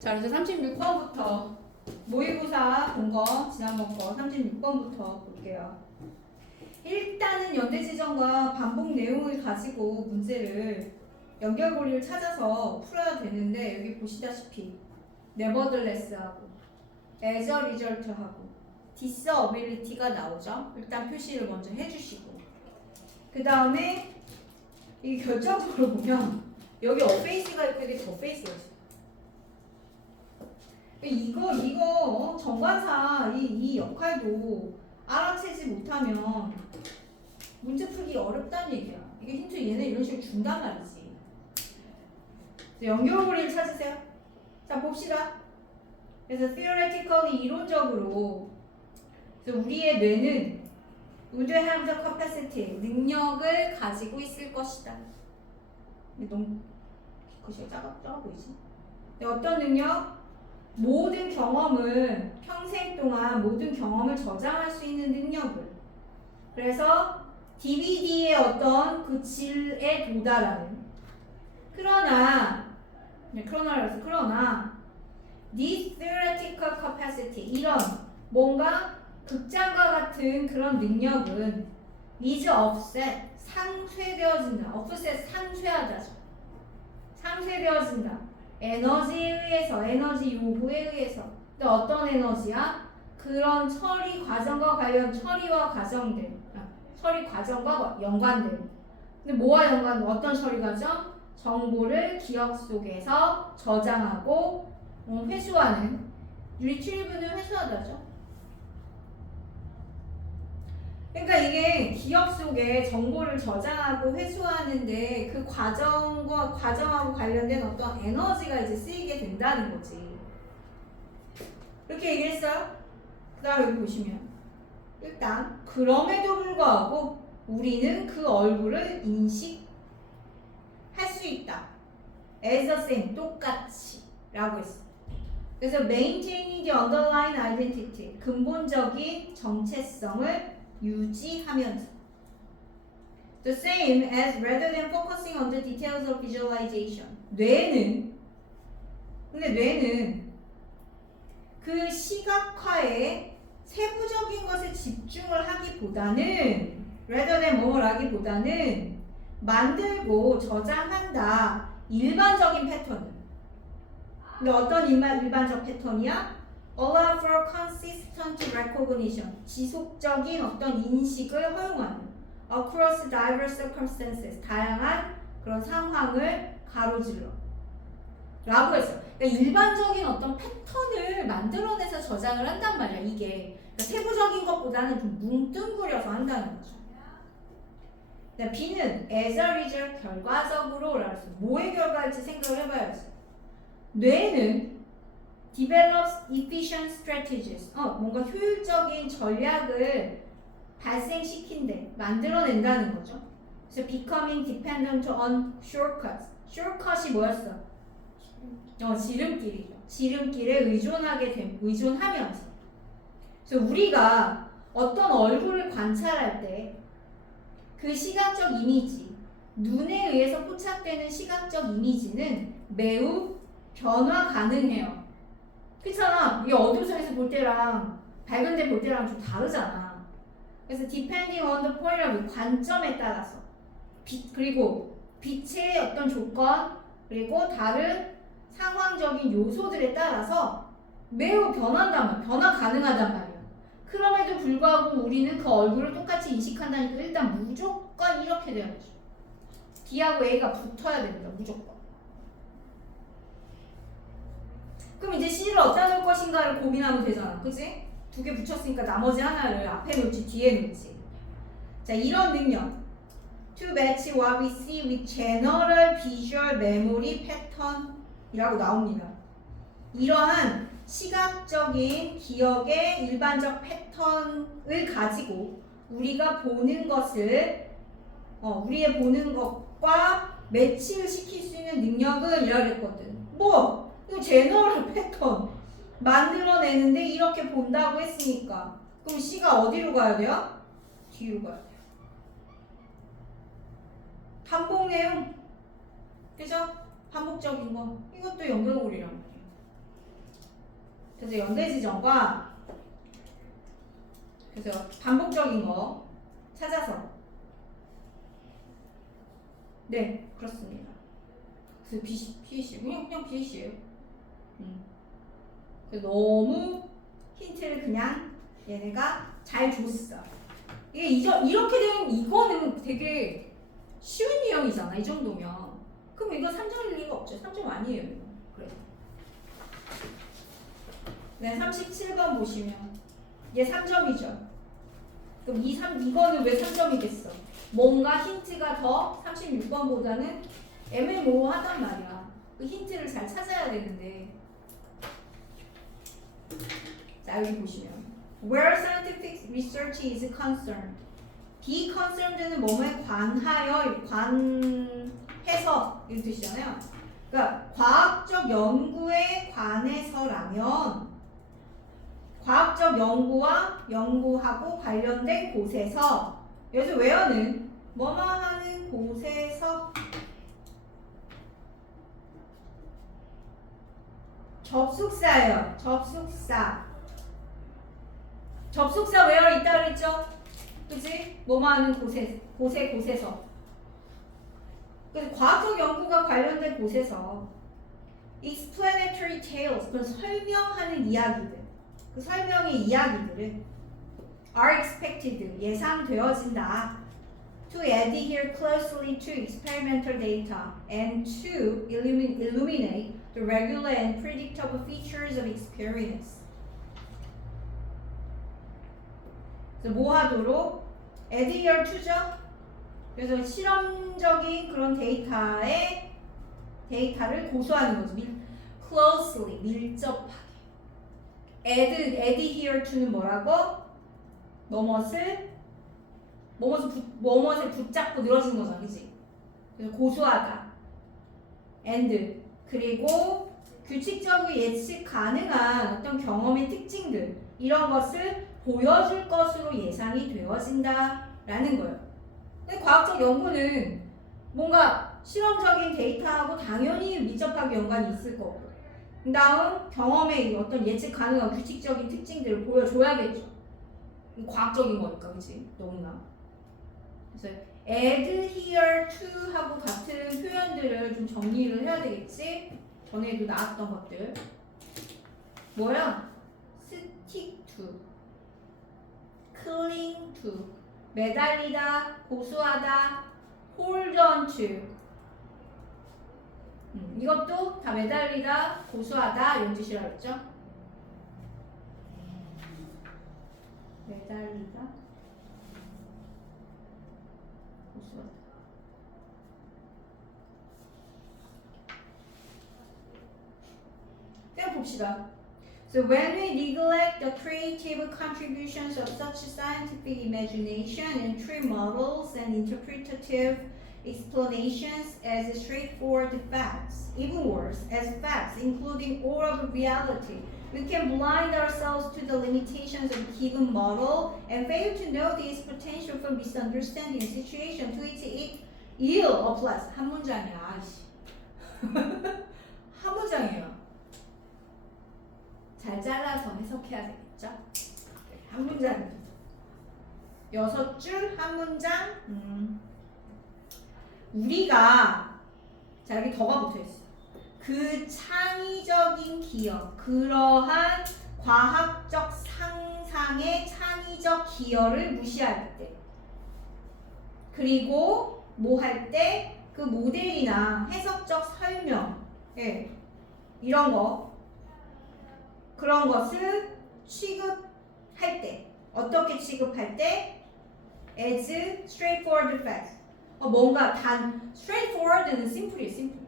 자, 그래서 36번부터 모의고사 본 거, 지난번 거 36번부터 볼게요. 일단은 연대지정과 반복 내용을 가지고 문제를 연결고리를 찾아서 풀어야 되는데 여기 보시다시피 nevertheless하고 as a result하고 disability가 나오죠. 일단 표시를 먼저 해주시고 그 다음에 이게 결정적으로 보면 여기 어페이스가 있고 이게 더페이스가 있어요. 이거 정관사 이 역할도 알아채지 못하면 문제 풀기 어렵다는 얘기야. 이게 힌트 얘네 이런 식으로 준단 말이지. 연결고리를 찾으세요. 자 봅시다. 그래서 theoretically 이론적으로 그래서 우리의 뇌는 would have the capacity 능력을 가지고 있을 것이다. 근데 너무 글씨가 작아 보이지? 어떤 능력? 모든 경험을 평생 동안 모든 경험을 저장할 수 있는 능력을 그래서 DVD의 어떤 그 질에 도달하는 그러나 this theoretical capacity 이런 뭔가 극장과 같은 그런 능력은 is offset 상쇄되어진다. offset 상쇄하다죠. 상쇄되어진다. 에너지에 의해서, 에너지 요구에 의해서. 또 어떤 에너지야? 그런 처리 과정과 관련 처리와 과정들, 처리 과정과 연관된. 근데 뭐와 연관? 어떤 처리 과정? 정보를 기억 속에서 저장하고 회수하는. retrieve는 회수하다죠. 그러니까 이게 기억 속에 정보를 저장하고 회수하는데 그 과정하고 관련된 어떤 에너지가 이제 쓰이게 된다는 거지. 이렇게 얘기했어요. 그 다음에 여기 보시면 일단 그럼에도 불구하고 우리는 그 얼굴을 인식할 수 있다. as the same 똑같이 라고 했어. 그래서 maintaining the underlying identity 근본적인 정체성을 유지하면서 the same as rather than focusing on the details of visualization 뇌는 그 시각화에 세부적인 것에 집중을 하기보다는 rather than 뭐를 하기보다는 만들고 저장한다 일반적인 패턴을. 근데 어떤 일반적 패턴이야? allow for consistent recognition 지속적인 어떤 인식을 허용하는 across diverse circumstances 다양한 그런 상황을 가로질러 라고 했어요. 그러니까 일반적인 어떤 패턴을 만들어내서 저장을 한단 말이야. 이게 그러니까 세부적인 것보다는 좀 뭉뚱그려서 한다는 거죠. B는 as a result 결과적으로 라고 했어요. 뭐의 결과일지 생각을 해봐야지. 뇌는 develops efficient strategies. 뭔가 효율적인 전략을 발생시킨대, 만들어낸다는 거죠. 그래서 becoming dependent on shortcuts. shortcut이 뭐였어? 지름길이죠. 지름길에 의존하면서. 그래서 우리가 어떤 얼굴을 관찰할 때 그 시각적 이미지, 눈에 의해서 포착되는 시각적 이미지는 매우 변화 가능해요. 그렇잖아. 이게 어두운 선에서 볼 때랑 밝은 데 볼 때랑 좀 다르잖아. 그래서 depending on the point of view, 관점에 따라서 그리고 빛의 어떤 조건 그리고 다른 상황적인 요소들에 따라서 매우 변화 가능하단 말이야. 그럼에도 불구하고 우리는 그 얼굴을 똑같이 인식한다니까 일단 무조건 이렇게 돼야죠. D하고 A가 붙어야 됩니다. 무조건. 그럼 이제 C를 어디다 놓을 것인가를 고민하면 되잖아. 그치? 두 개 붙였으니까 나머지 하나를 앞에 놓을지 뒤에 놓을지. 자, 이런 능력. To match what we see with general visual memory pattern 이라고 나옵니다. 이러한 시각적인 기억의 일반적 패턴을 가지고 우리가 보는 것을 우리의 보는 것과 매칭을 시킬 수 있는 능력을 이라고 했거든. 뭐? 이거 제너럴 패턴 만들어내는데 이렇게 본다고 했으니까 그럼 C가 어디로 가야 돼요? 뒤로 가야 돼요. 반복 내용 그죠? 반복적인 거 이것도 연결고리란 말이에요. 그래서 연대 지정과 그래서 반복적인 거 찾아서 네 그렇습니다. 그래서 BC 그냥 BC예요. 너무 힌트를 그냥 얘네가 잘 줬어. 이게 이렇게 되면 이거는 되게 쉬운 유형이잖아. 이 정도면. 그럼 이거 3점일 리가 없죠. 3점 아니에요. 이거. 그래. 네, 37번 보시면 얘 3점이죠. 그럼 이거는 왜 3점이겠어? 뭔가 힌트가 더 36번보다는 애매모호하단 말이야. 그 힌트를 잘 찾아야 되는데. 자, 여기 보시면 Where scientific research is concerned. be concerned는 뭐뭐에 관하여, 관해서 이런 뜻이잖아요. 그러니까 과학적 연구에 관해서라면 과학적 연구와 연구하고 관련된 곳에서 여기서 where는 뭐뭐 하는 곳에서 접속사예요. 접속사 where 있다 그랬죠? 그치? 뭐뭐 하는 곳에서. 그래서 과학적 연구가 관련된 곳에서 explanatory tales, 그런 설명하는 이야기들, 그 설명의 이야기들은 are expected, 예상되어진다. to adhere closely to experimental data and to illuminate the regular and predictable features of experience. 그래서 뭐 하도록? adhere to죠? 그래서 실험적인 그런 데이터를 고수하는 거죠. closely, 밀접하게. adhere to는 뭐라고? 뭐뭇을 붙잡고 늘어지는 거잖아, 그치? 그래서 고수하다. and 그리고 규칙적이고 예측 가능한 어떤 경험의 특징들 이런 것을 보여줄 것으로 예상이 되어진다라는 거예요. 근데 과학적 연구는 뭔가 실험적인 데이터하고 당연히 밀접하게 연관이 있을 거고, 그 다음 경험의 어떤 예측 가능한 규칙적인 특징들을 보여줘야겠죠. 과학적인 거니까, 그치? 너무나. 그래서 adhere to 하고 같은 표현들을 좀 정리를 해야 되겠지? 전에도 나왔던 것들. 뭐야? stick to, cling to, 매달리다, 고수하다, hold on to. 이것도 다 매달리다, 고수하다 이런 뜻이라고 했죠? 매달리다, 고수하다. 그냥 봅시다. So when we neglect the creative contributions of such scientific imagination and treat models and interpretative explanations as straightforward facts, even worse, as facts including all of reality, we can blind ourselves to the limitations of a given model and fail to notice potential for misunderstanding a situation to which it ill applies. 한 문장이야. 아이씨. 한 문장이에요. 잘 잘라서 해석해야 되겠죠? 한 문장입니다. 6줄 한 문장. 우리가 자 여기 더가 붙어있어. 그 창의적인 기여, 그러한 과학적 상상의 창의적 기여를 무시할 때, 그리고 뭐 할 때 그 모델이나 해석적 설명, 이런 거, 그런 것을 취급할 때, 어떻게 취급할 때? as straightforward facts. 뭔가 straightforward는 심플이에요, 심플.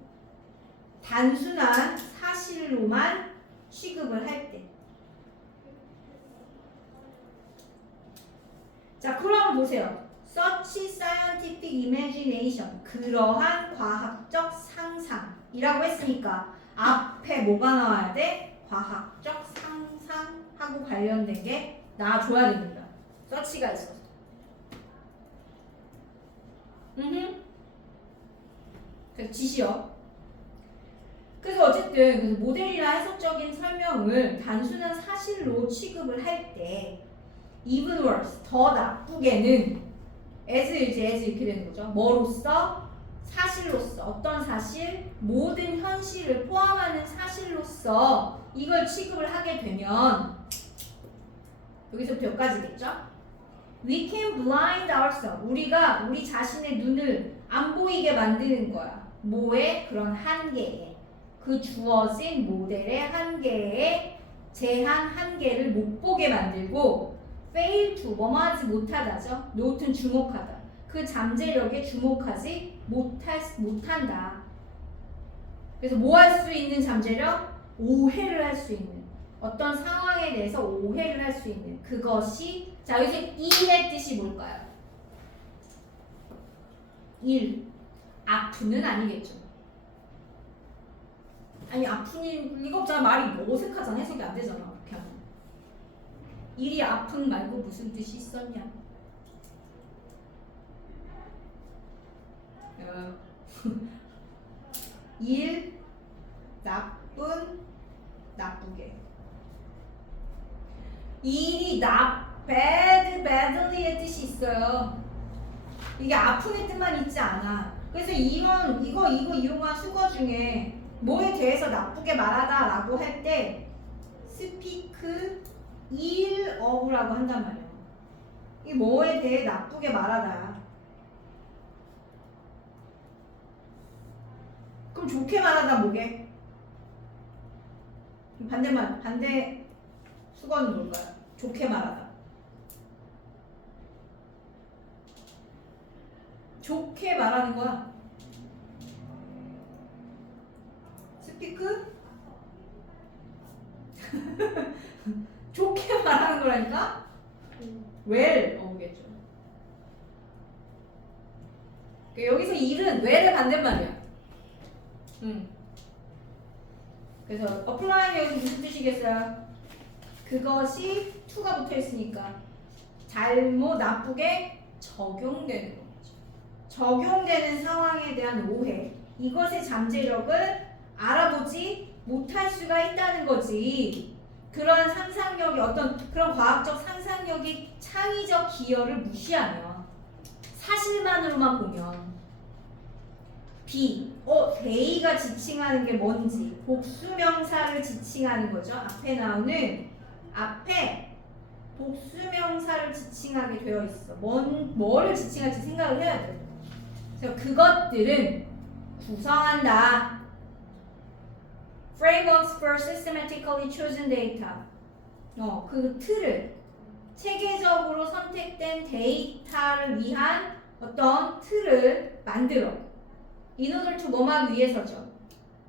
단순한 사실로만 취급을 할 때. 자, 그럼 보세요. Such scientific imagination, 그러한 과학적 상상이라고 했으니까 앞에 뭐가 나와야 돼? 과학적 상상하고 관련된 게 나와줘야 됩니다. such가 있어서. 그래서 지시요. 그래서 어쨌든 그래서 모델이나 해석적인 설명을 단순한 사실로 취급을 할 때 even worse, 더 나쁘게는 as 이렇게 되는 거죠. 뭐로써? 사실로서. 어떤 사실? 모든 현실을 포함하는 사실로서 이걸 취급을 하게 되면 여기서부터 여기까지겠죠? We can blind ourselves. 우리가 우리 자신의 눈을 안 보이게 만드는 거야. 뭐에? 그런 한계에. 그 주어진 모델의 한계에 제한 한계를 못 보게 만들고 fail to 뭐뭐하지 못하다죠. not는 주목하다. 그 잠재력에 주목하지 못한다. 그래서 뭐 할 수 있는 잠재력? 오해를 할 수 있는. 어떤 상황에 대해서 오해를 할 수 있는 그것이 자 여기서 이의 뜻이 뭘까요? 1. 아프는 아니겠죠. 아니 아픈 이거 없잖아. 말이 어색하잖아. 해석이 안 되잖아. 그렇게 하면. 1이 아픈 말고 무슨 뜻이 있었냐? 1. 나쁜 나쁘게. 1이 badly의 뜻이 있어요. 이게 아픔의 뜻만 있지 않아. 그래서 이거 이용한 수거 중에 뭐에 대해서 나쁘게 말하다 라고 할 때 speak ill of라고 한단 말이에요. 이 뭐에 대해 나쁘게 말하다. 그럼 좋게 말하다 뭐게? 반대 수거는 뭘까요? 좋게 말하다. 좋게 말하는 거야. 스피크? 좋게 말하는 거라니까? well 오겠죠. 여기서 일은 well의 반대말이야. 그래서 apply는 여기서 무슨 뜻이겠어요? 그것이 to가 붙어 있으니까 잘못 나쁘게 적용되는 거죠. 적용되는 상황에 대한 오해, 이것의 잠재력을 알아보지 못할 수가 있다는 거지. 그런 상상력이 어떤 그런 과학적 상상력이 창의적 기여를 무시하면 사실만으로만 보면 B, they가 지칭하는 게 뭔지 복수명사를 지칭하는 거죠. 앞에 나오는 앞에 복수명사를 지칭하게 되어 있어. 뭐를 지칭할지 생각을 해야 돼. 그래서 그것들은 구성한다. Frameworks for systematically chosen data. 그 틀을 체계적으로 선택된 데이터를 위한 어떤 틀을 만들어. In order to 뭐하기 위해서죠.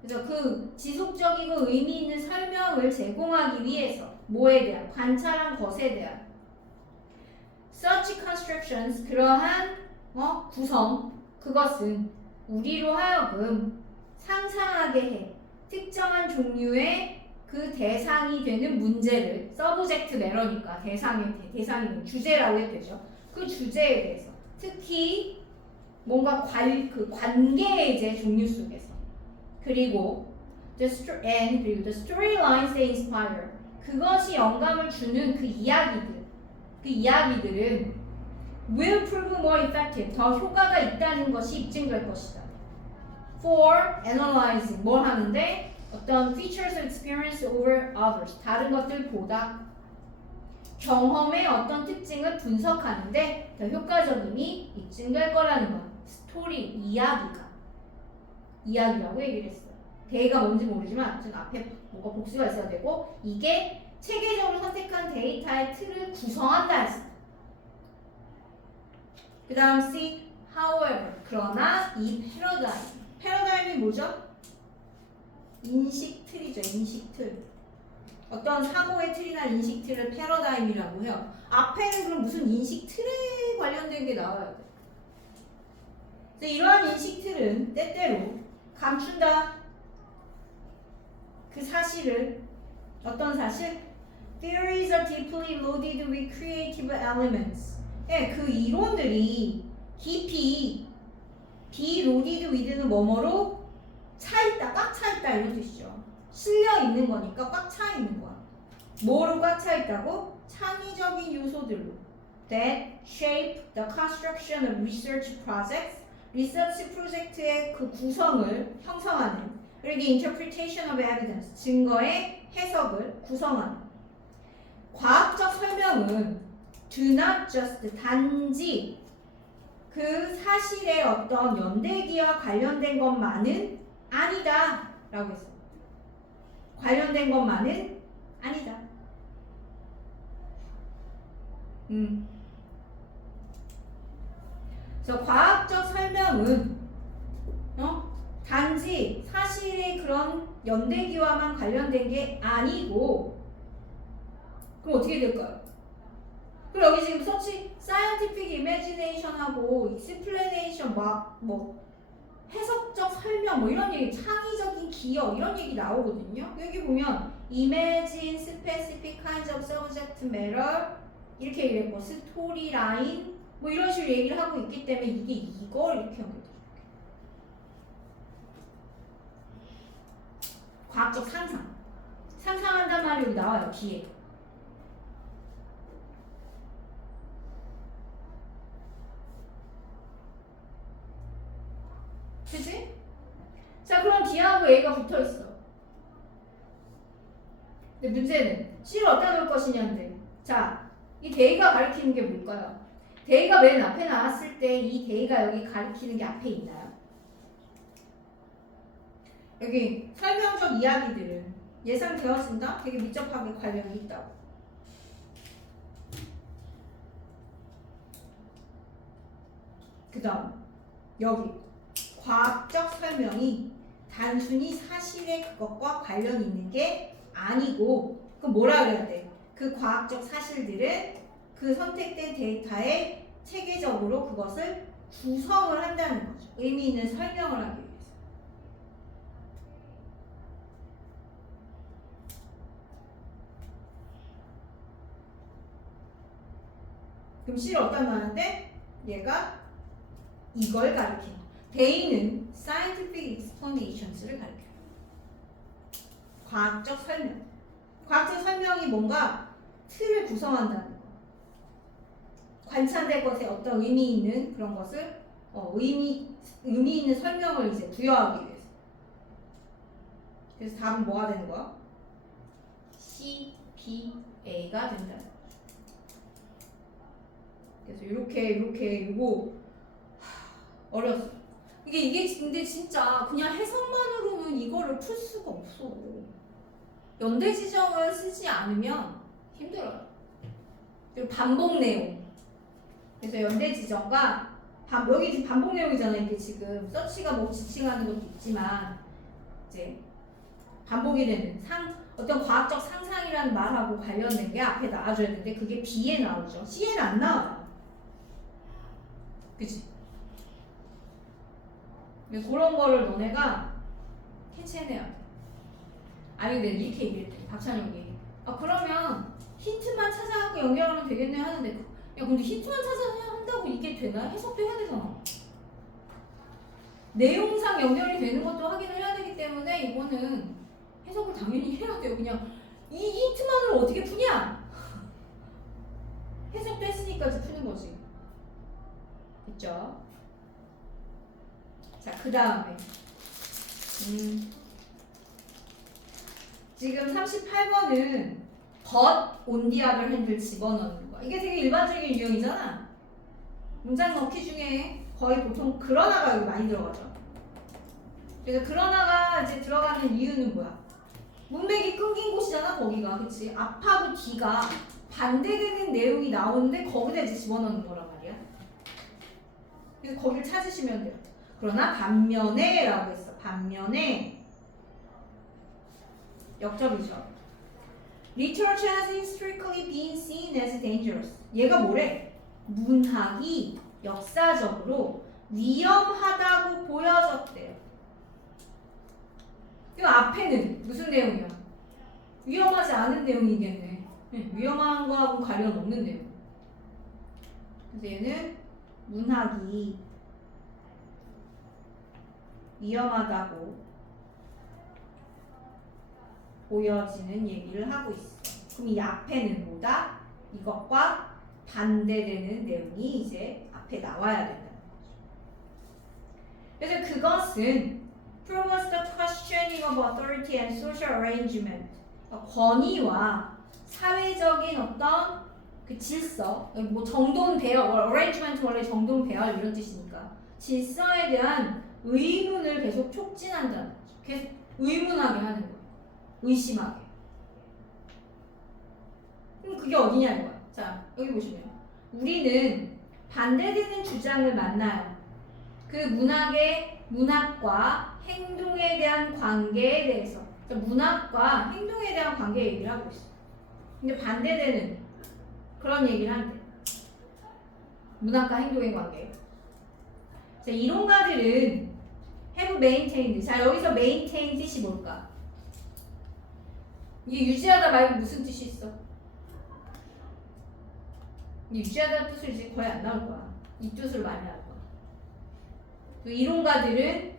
그래서 그 지속적이고 의미 있는 설명을 제공하기 위해서 뭐에 대한? 관찰한 것에 대한 such constructions 그러한 구성 그것은 우리로 하여금 상상하게 해 특정한 종류의 그 대상이 되는 문제를 subject matter니까 대상이 주제라고 해도 되죠. 그 주제에 대해서 특히 뭔가 그 관계의 이제 종류 속에서 그리고 the storylines they inspire 그것이 영감을 주는 그 이야기들은 will prove more effective 더 효과가 있다는 것이 입증될 것이다. For analyzing 뭘 하는데 어떤 features of experience over others 다른 것들보다 경험의 어떤 특징을 분석하는데 더 효과적임이 입증될 거라는 거. 스토리 이야기라고 얘기를 했어요. 대가 뭔지 모르지만 지금 앞에 뭐가 복수가 있어야 되고 이게 체계적으로 선택한 데이터의 틀을 구성한다 했어. 그 다음 C, however 그러나 이 패러다임이 뭐죠? 인식 틀이죠. 인식 틀. 어떤 사고의 틀이나 인식 틀을 패러다임이라고 해요. 앞에는 그럼 무슨 인식 틀에 관련된 게 나와야 돼. 그래서 이러한 인식 틀은 때때로 감춘다. 그 사실을 어떤 사실? Theories are deeply loaded with creative elements. 그 이론들이 깊이 be loaded with는 뭐뭐로 차있다, 꽉 차있다 이런 뜻이죠. 실려 있는 거니까 꽉 차 있는 거야. 뭐로 꽉 차 있다고? 창의적인 요소들로. That shape the construction of research projects. 리서치 프로젝트의 그 구성을 형성하는. 그리고 interpretation of evidence. 증거의 해석을 구성하는. 과학적 설명은 do not just 단지 그 사실의 어떤 연대기와 관련된 것만은 아니다 라고 했어요. 관련된 것만은 아니다. 그래서 과학적 설명은 단지 사실의 그런 연대기와만 관련된 게 아니고, 그럼 어떻게 될까요? 그럼 여기 지금 서치 scientific imagination하고 explanation 뭐 해석적 설명 뭐 이런 얘기, 창의적인 기여 이런 얘기 나오거든요. 여기 보면 imagine specific kinds of subject matter 이렇게 얘기했고 스토리 라인 뭐 이런 식으로 얘기를 하고 있기 때문에 이게 이걸 이렇게 연결돼. 과학적 상상한단 말이 여기 나와요. 뒤에. 그치? 자, 그럼 D하고 A가 붙어있어. 근데 문제는 C를 어디다 놓을 것이냐인데, 자, 이 대의가 가리키는 게 뭘까요? 대의가 맨 앞에 나왔을 때 이 대의가 여기 가리키는 게 앞에 있나요? 여기 설명적 이야기들은 예상되어진다? 되게 밀접하게 관련이 있다고. 그 다음 여기 과학적 설명이 단순히 사실의 그것과 관련이 있는 게 아니고, 그럼 뭐라 그래야 돼? 그 과학적 사실들은 그 선택된 데이터에 체계적으로 그것을 구성을 한다는 거죠. 의미 있는 설명을 하기 위해서. 그럼 C를 어디다 놨는데 얘가 이걸 가리키는. 대의는 scientific explanations를 가리켜요. 과학적 설명. 과학적 설명이 뭔가 틀을 구성한다는 거. 관찰될 것에 어떤 의미 있는 그런 것을 의미 있는 설명을 이제 부여하기 위해서. 그래서 답은 뭐가 되는 거야? C, B, A가 된다. 그래서 이렇게 이거 어려웠어. 이게 근데 진짜 그냥 해석만으로는 이거를 풀 수가 없어. 연대 지정을 쓰지 않으면 힘들어요. 그리고 반복 내용. 그래서 연대 지정과 여기 지금 반복 내용이잖아. 이게 지금 서치가 뭐 지칭하는 것도 있지만 이제 반복이 되는 어떤 과학적 상상이라는 말하고 관련된 게 앞에 나와줘야 되는데 그게 B에 나오죠. C에는 안 나와요. 그치? 그런 거를 너네가 캐치해내야 돼. 아니 근데 이렇게 얘기했대. 박찬혁이. 그러면 힌트만 찾아갖고 연결하면 되겠네 하는데, 야 근데 힌트만 찾아야 한다고 이게 되나? 해석도 해야 되잖아. 내용상 연결이 되는 것도 확인을 해야 되기 때문에 이거는 해석을 당연히 해야 돼요. 그냥 이 힌트만으로 어떻게 푸냐? 해석도 했으니까 이제 푸는 거지. 됐죠? 자, 그 다음에 지금 38번은 but on the other hand를 집어넣는 거야. 이게 되게 일반적인 유형이잖아. 문장 넣기 중에 거의 보통 그러나가 여기 많이 들어가죠. 그래서 그러나가 이제 들어가는 이유는 뭐야? 문맥이 끊긴 곳이잖아, 거기가. 그치? 앞하고 뒤가 반대되는 내용이 나오는데 거기다 이제 집어넣는 거란 말이야. 그래서 거기를 찾으시면 돼요. 그러나 반면에 라고 했어. 반면에 역접이죠. Literature has historically been seen as dangerous. 얘가 뭐래? 문학이 역사적으로 위험하다고 보여졌대요. 이 앞에는 무슨 내용이야? 위험하지 않은 내용이겠네. 위험한 거하고 관련 없는 내용. 그래서 얘는 문학이 위험하다고 보여지는 얘기를 하고 있어. 그럼 이 앞에는 뭐다? 이것과 반대되는 내용이 이제 앞에 나와야 된다. 그래서 그것은 promotes the questioning of authority and social arrangement. 권위와 사회적인 어떤 그 질서, 뭐 정돈 배열, arrangement 원래 정돈 배열 이런 뜻이니까 질서에 대한 의문을 계속 촉진한다는 거죠. 계속 의문하게 하는 거예요. 의심하게. 그럼 그게 어디냐 이거야. 자, 여기 보시면 우리는 반대되는 주장을 만나요. 그 문학과 행동에 대한 관계에 대해서, 그러니까 문학과 행동에 대한 관계 얘기를 하고 있어. 근데 반대되는 그런 얘기를 한대. 문학과 행동의 관계. 자, 이론가들은 have maintained. 자, 여기서 maintain 뜻이 뭘까? 이게 유지하다 말고 무슨 뜻이 있어? 이게 유지하다는 뜻을 이제 거의 안 나올 거야. 이 뜻으로 많이 나올 거야. 그 이론가들은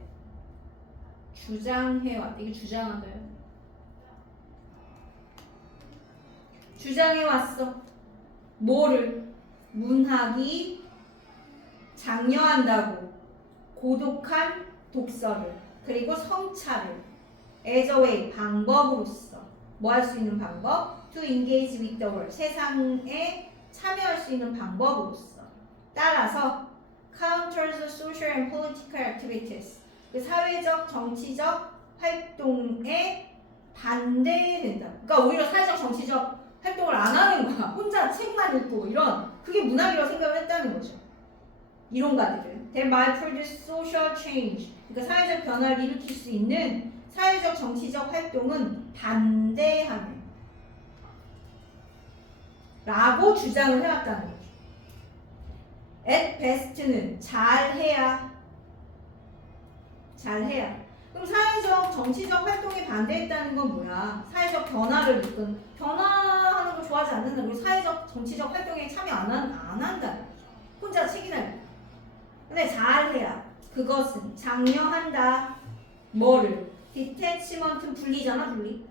주장해왔다. 이게 주장하다요. 주장해왔어. 뭐를? 문학이 장려한다고 고독한 독서를 그리고 성찰을 as a way 방법으로서 뭐 할 수 있는 방법? to engage with the world 세상에 참여할 수 있는 방법으로서 따라서 counters social and political activities 그 사회적 정치적 활동에 반대된다. 그러니까 오히려 사회적 정치적 활동을 안 하는 거야. 혼자 책만 읽고 이런 그게 문학이라고 생각을 했다는 거죠. 이론가들은 They might produce social change 그러니까 사회적 변화를 일으킬 수 있는 사회적 정치적 활동은 반대하는 라고 주장을 해왔다는 거죠. At best는 잘해야 그럼 사회적 정치적 활동에 반대했다는 건 뭐야? 사회적 변화를 이끈 변화하는 걸 좋아하지 않는다. 그리고 사회적 정치적 활동에 참여 안 한다는 거죠. 혼자 책이나 읽고. 근데 잘해야 그것은 장려한다. 뭐를? detachment는 분리잖아, 분리.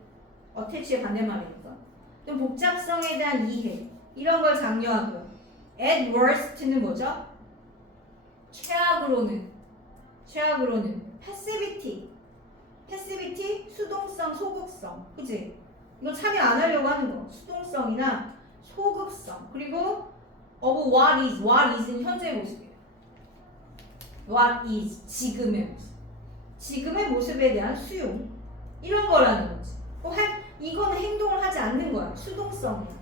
attach의 반대말이니까. 좀 복잡성에 대한 이해 이런 걸 장려하고요. at worst는 뭐죠? 최악으로는 passivity 수동성, 소극성, 그치? 이거 참여 안 하려고 하는 거. 수동성이나 소극성. 그리고 of what is는 현재의 모습이에요. what is 지금의 모습. 지금의 모습에 대한 수용 이런 거라는 거지. 이거는 행동을 하지 않는 거야. 수동성이야.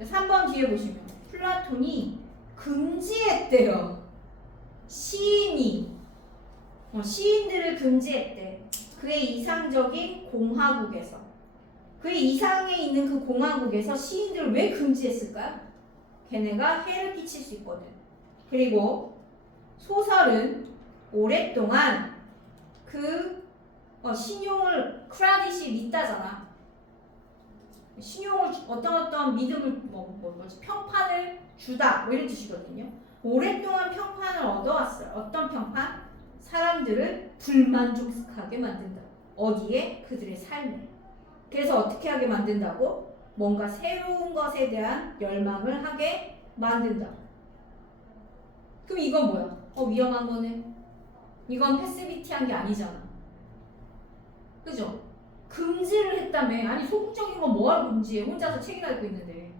3번 뒤에 보시면 플라톤이 금지했대요. 시인들을 금지했대. 그의 이상적인 공화국에서. 그의 이상에 있는 그 공화국에서 시인들을 왜 금지했을까요? 걔네가 해를 끼칠 수 있거든. 그리고 소설은 오랫동안 그 신용을 크라딧이 믿다잖아. 신용을 어떤 믿음을 뭐지 평판을 주다 뭐 이런 뜻이거든요. 오랫동안 평판을 얻어왔어요. 어떤 평판? 사람들을 불만족하게 만든다. 어디에? 그들의 삶에. 그래서 어떻게 하게 만든다고? 뭔가 새로운 것에 대한 열망을 하게 만든다. 그럼 이건 뭐야? 위험한 거네. 이건 패시비티한 게 아니잖아. 그죠? 금지를 했다며. 아니 소극적인 건 뭐하러 금지해? 혼자서 책이나 읽고 있는데.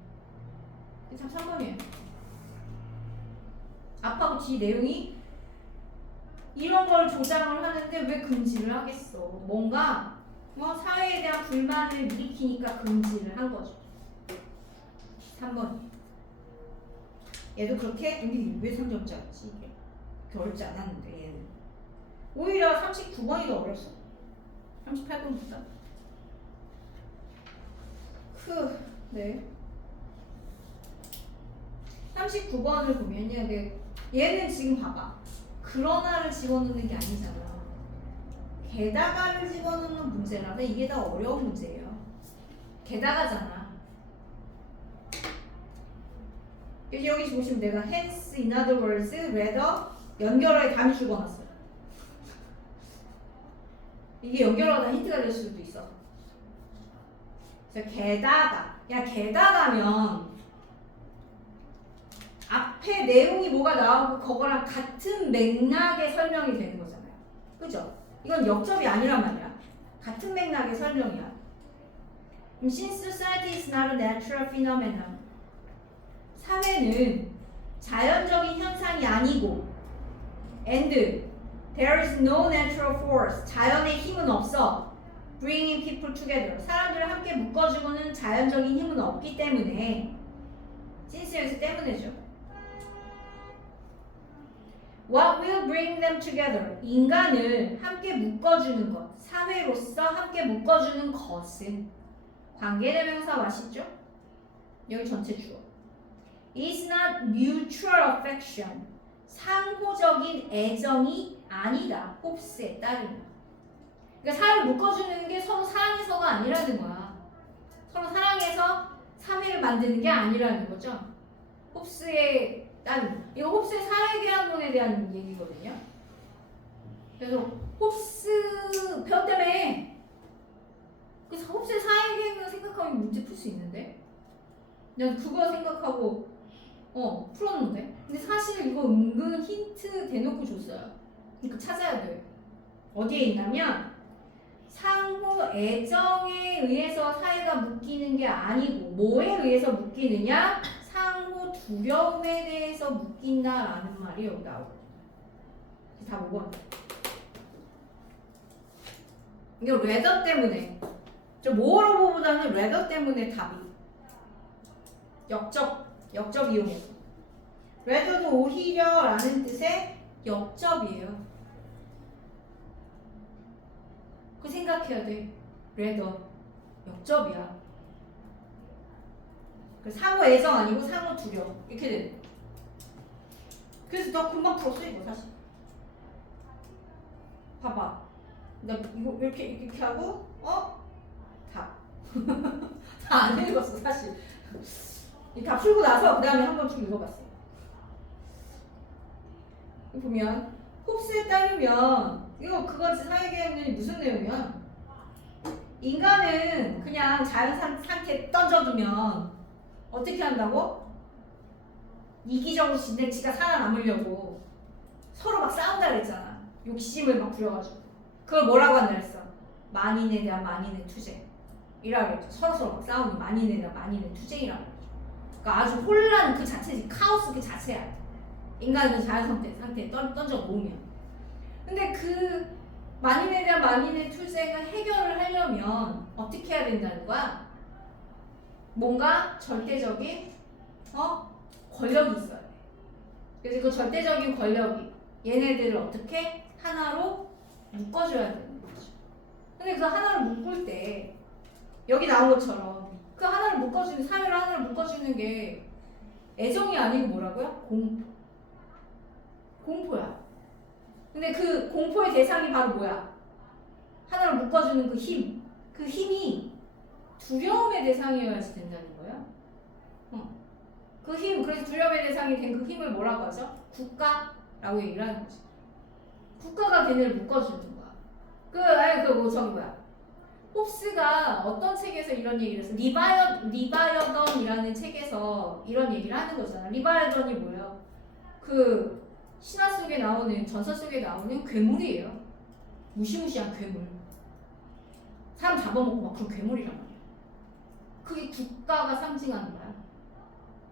참 3번이에요. 앞하고 뒤 내용이 이런 걸 조장을 하는데 왜 금지를 하겠어? 뭔가 사회에 대한 불만을 일으키니까 금지를 한 거죠. 3번. 얘도 그렇게 근데 왜 3점짜리지 이게? 그렇게 어렵지 않았는데 얘는. 오히려 39번이 더 어렵어. 38번보다. 네. 39번을 보면요. 얘는 지금 봐봐. 그러나를 집어넣는 게 아니잖아. 게다가를 집어넣는 문제라서 이게 더 어려운 문제예요. 게다가잖아. 여기 보시면 내가 hence, in other words, rather 연결어에 감이 죽어놨어요. 이게 연결어가 힌트가 될 수도 있어. 그래서 게다가면 앞에 내용이 뭐가 나오고 그거랑 같은 맥락의 설명이 되는 거잖아요. 그죠? 이건 역접이 아니란 말이야. 같은 맥락의 설명이야. Since society is not a natural phenomenon, 사회는 자연적인 현상이 아니고 and there is no natural force, 자연의 힘은 없어. Bringing people together, 사람들을 함께 묶어주고는 자연적인 힘은 없기 때문에 since 여기서 때문에죠. What will bring them together, 인간을 함께 묶어주는 것, 사회로서 함께 묶어주는 것은 관계대명사 맞시죠? 여기 전체 주어. Is not mutual affection, 상호적인 애정이 아니다. 홉스에 따르면. 그러니까 사회를 묶어주는 게 서로 사랑해서가 아니라는 거야. 서로 사랑해서 사회를 만드는 게 아니라는 거죠. 홉스의 이거 홉스의 사회계약론에 대한 얘기거든요. 그래서 홉스 편 때문에 그래서 홉스의 사회계약론 생각하면 문제 풀 수 있는데 난 그거 생각하고 풀었는데 근데 사실 이거 은근 힌트 대놓고 줬어요. 그러니까 찾아야 돼. 어디에 있냐면 상호 애정에 의해서 사회가 묶이는 게 아니고 뭐에 의해서 묶이느냐? 상호 두려움에 대해서 묶인다라는 말이 여기 나오고 다 5번. 이거 레더 때문에 저 모어로보다는 레더 때문에 답이 역접 이용해서 레더는 오히려 라는 뜻의 역접이에요. 그 생각해야 돼. 레더 역접이야. 그 상호 애정 아니고 상호 두려움 이렇게 돼. 그래서 너 금방 풀었어 이거 사실. 봐봐. 나 이거 이렇게 하고 답. 다 안 읽었어 사실. 이 다 풀고 나서 그 다음에 한 번 쭉 읽어봤어. 보면 홉스에 따르면 이거 그거지. 사회계약론이 무슨 내용이야? 인간은 그냥 자연 상태에 던져두면 어떻게 한다고? 이기적으로 지가 살아남으려고 서로 막 싸운다 그랬잖아. 욕심을 막 부려가지고 그걸 뭐라고 한다 그랬어? 만인에 대한 만인의 투쟁이라고 그랬죠. 서로 막 싸우는 만인에 대한 만인의 투쟁이라고 그랬죠. 그러니까 아주 혼란 그 자체지. 카오스 그 자체야. 인간은 자연 상태에 던져 놓으면. 근데 그 만인에 대한 만인의 투쟁을 해결을 하려면 어떻게 해야 된다는 거야? 뭔가 절대적인 권력이 있어야 돼. 그래서 그 절대적인 권력이 얘네들을 어떻게 하나로 묶어줘야 되는 거죠. 근데 그 하나를 묶을 때 여기 나온 것처럼 그 하나를 묶어주는 사회를 하나를 묶어주는 게 애정이 아니고 뭐라고요? 공포야. 근데 그 공포의 대상이 바로 뭐야? 하나를 묶어주는 그 힘. 그 힘이 두려움의 대상이어야지 된다는 거야. 그 힘, 그래서 두려움의 대상이 된 그 힘을 뭐라고 하죠? 국가라고 얘기를 하는 거지. 국가가 걔네를 묶어주는 거야. 홉스가 어떤 책에서 이런 얘기를 했어? 리바이어던이라는 책에서 이런 얘기를 하는 거잖아. 리바이어던이 뭐예요? 그 신화 속에 나오는, 전설 속에 나오는 괴물이에요. 무시무시한 괴물. 사람 잡아먹고 막 그런 괴물이란 말이야. 그게 국가가 상징하는 거야.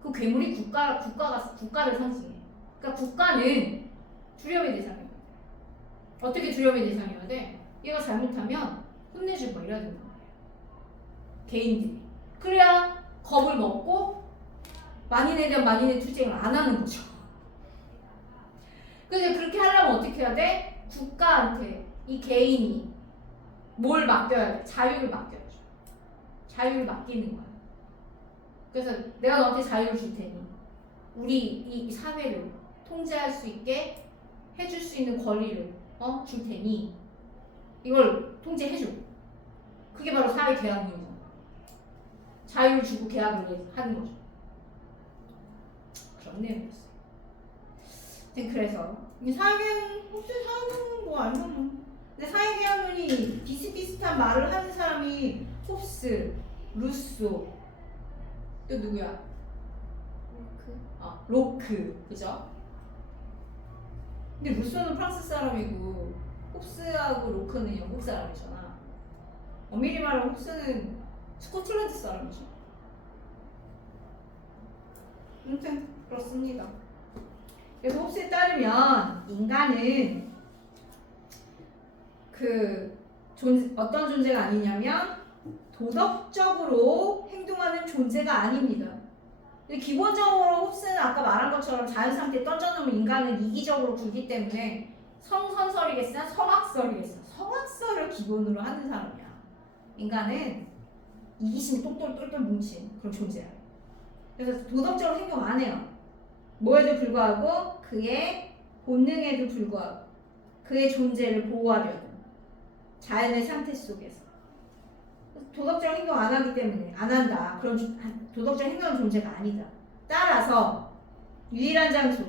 그 괴물이 국가를 상징해. 그러니까 국가는 두려움의 대상이야. 어떻게 두려움의 대상이어야 돼? 얘가 잘못하면 혼내주고 막 이래야 된단 말이야. 개인들이. 그래야 겁을 먹고 만인에 대한 만인의 투쟁을 안 하는 거죠. 그래서 그렇게 하려면 어떻게 해야 돼? 국가한테 이 개인이 뭘 맡겨야 돼? 자유를 맡겨야죠. 자유를 맡기는 거야. 그래서 내가 너한테 자유를 줄 테니 우리 이 사회를 통제할 수 있게 해줄 수 있는 권리를 줄 테니 이걸 통제해줘. 그게 바로 사회 계약론이잖아. 자유를 주고 계약을 하는 거죠. 그런 내용이었어. 그래서 사회계약론 혹시 사회계약론 뭐 알면 근데 사회계약론이 비슷비슷한 말을 하는 사람이 홉스, 루소. 또 누구야? 로크. 그죠? 근데 루소는 프랑스 사람이고 홉스하고 로크는 영국 사람이잖아. 엄밀히 말하면 홉스는 스코틀랜드 사람이죠. 아무튼 그렇습니다. 그래서 홉스에 따르면 인간은 어떤 존재가 아니냐면 도덕적으로 행동하는 존재가 아닙니다. 기본적으로 홉스는 아까 말한 것처럼 자연 상태에 던져놓으면 인간은 이기적으로 굴기 때문에 성선설이겠으나 성악설이겠으나 성악설을 기본으로 하는 사람이야. 인간은 이기심이 똘똘똘똘 뭉친 그런 존재야. 그래서 도덕적으로 행동 안 해요. 뭐에도 불구하고 그의 본능에도 불구하고 그의 존재를 보호하려는 자연의 상태 속에서 도덕적 행동 안 하기 때문에 안 한다. 그런 도덕적 행동하는 존재가 아니다. 따라서 유일한 장소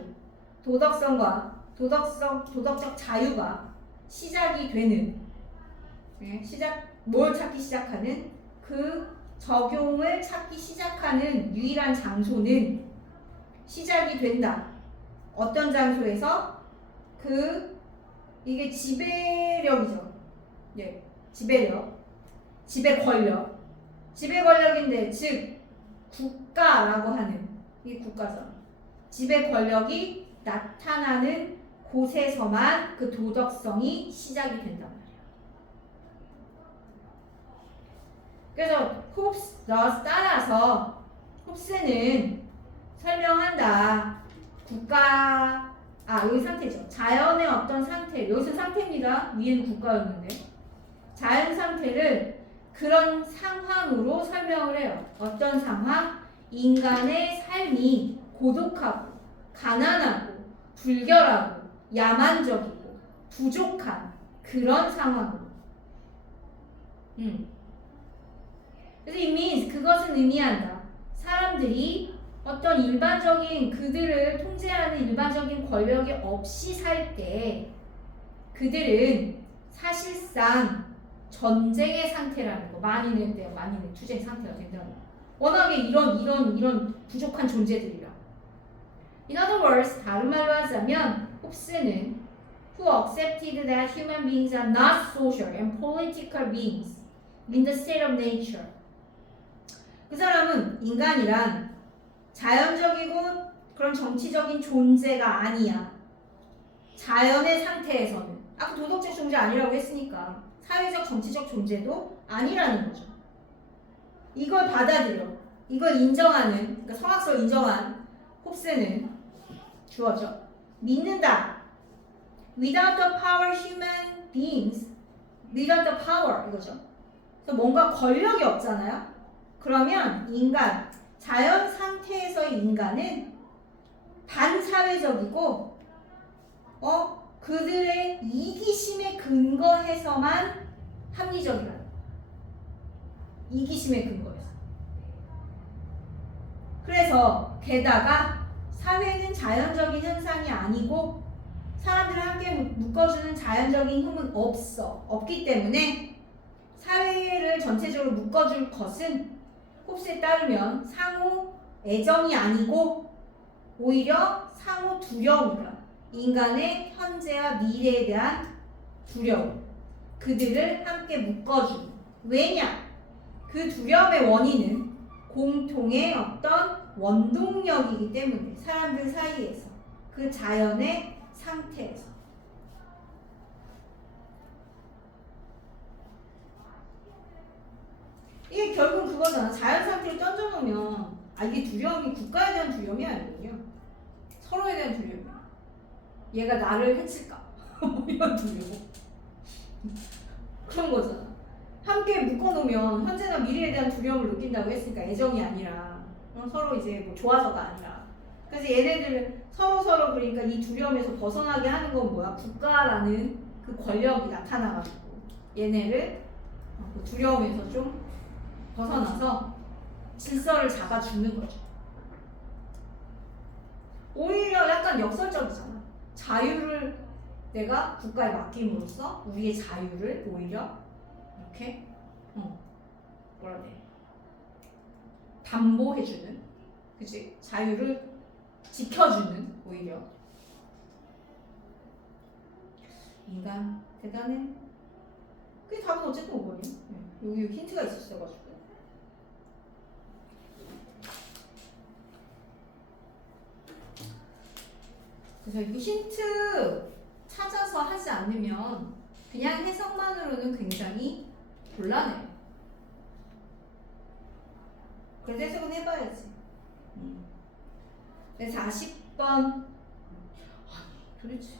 도덕성과 도덕적 자유가 시작이 되는 뭘 찾기 시작하는 그 적용을 찾기 시작하는 유일한 장소는 시작이 된다. 어떤 장소에서 이게 지배력이죠. 네, 지배력. 지배 권력인데 즉 국가라고 하는 이게 국가잖아. 지배 권력이 나타나는 곳에서만 그 도덕성이 시작이 된단 말이야. 그래서 따라서 홉스는 설명한다. 여기 상태죠. 자연의 어떤 상태, 여기서 상태입니다. 위에는 국가였는데 자연 상태를 그런 상황으로 설명을 해요. 어떤 상황? 인간의 삶이 고독하고 가난하고 불결하고 야만적이고 부족한 그런 상황으로. 그래서 it means 그것은 의미한다. 사람들이 어떤 일반적인 그들을 통제하는 일반적인 권력이 없이 살 때 그들은 사실상 전쟁의 상태라는 거. 만인의 투쟁 상태가 된다는 거. 워낙에 이런 부족한 존재들이라. In other words, 다른 말로 하자면 홉스는 who accepted that human beings are not social and political beings in the state of nature. 그 사람은 인간이란 자연적이고 그런 정치적인 존재가 아니야. 자연의 상태에서는. 아까 도덕적 존재 아니라고 했으니까 사회적 정치적 존재도 아니라는 거죠. 이걸 받아들여. 이걸 인정하는, 그러니까 성악설 인정한 홉스는 주어져. 믿는다. Without the power human beings, without the power 이거죠. 그래서 뭔가 권력이 없잖아요. 그러면 인간, 자연 상태에서의 인간은 반사회적이고 그들의 이기심에 근거해서만 합리적이라. 이기심에 근거해서. 그래서 게다가 사회는 자연적인 현상이 아니고 사람들을 함께 묶어주는 자연적인 힘은 없기 때문에 사회를 전체적으로 묶어줄 것은 홉스에 따르면 상호 애정이 아니고 오히려 상호 두려움이다. 인간의 현재와 미래에 대한 두려움. 그들을 함께 묶어주는. 왜냐? 그 두려움의 원인은 공통의 어떤 원동력이기 때문에 사람들 사이에서 그 자연의 상태에서. 이게 결국 그거잖아. 자연 상태를 던져놓으면 이게 두려움이 국가에 대한 두려움이 아니군요. 서로에 대한 두려움이야. 얘가 나를 해칠까? 이런 두려움. 그런 거잖아. 함께 묶어놓으면 현재나 미래에 대한 두려움을 느낀다고 했으니까 애정이 아니라 서로 이제 뭐 좋아서가 아니라. 그래서 얘네들은 서로 그러니까 이 두려움에서 벗어나게 하는 건 뭐야? 국가라는 그 권력이 나타나가지고 얘네를 그 두려움에서 좀 벗어나서 질서를 잡아주는 거죠. 오히려 약간 역설적이잖아. 자유를 내가 국가에 맡김으로써 우리의 자유를 오히려 이렇게 뭐라 그래? 담보해주는, 그치? 자유를 지켜주는 오히려. 인간 대단해. 그 답은 어쨌든 5번이에요. 여기 힌트가 있었어가지고. 그래서 이 힌트 찾아서 하지 않으면 그냥 해석만으로는 굉장히 곤란해요. 그래서 해석은 해봐야지. 네, 40번. 도대체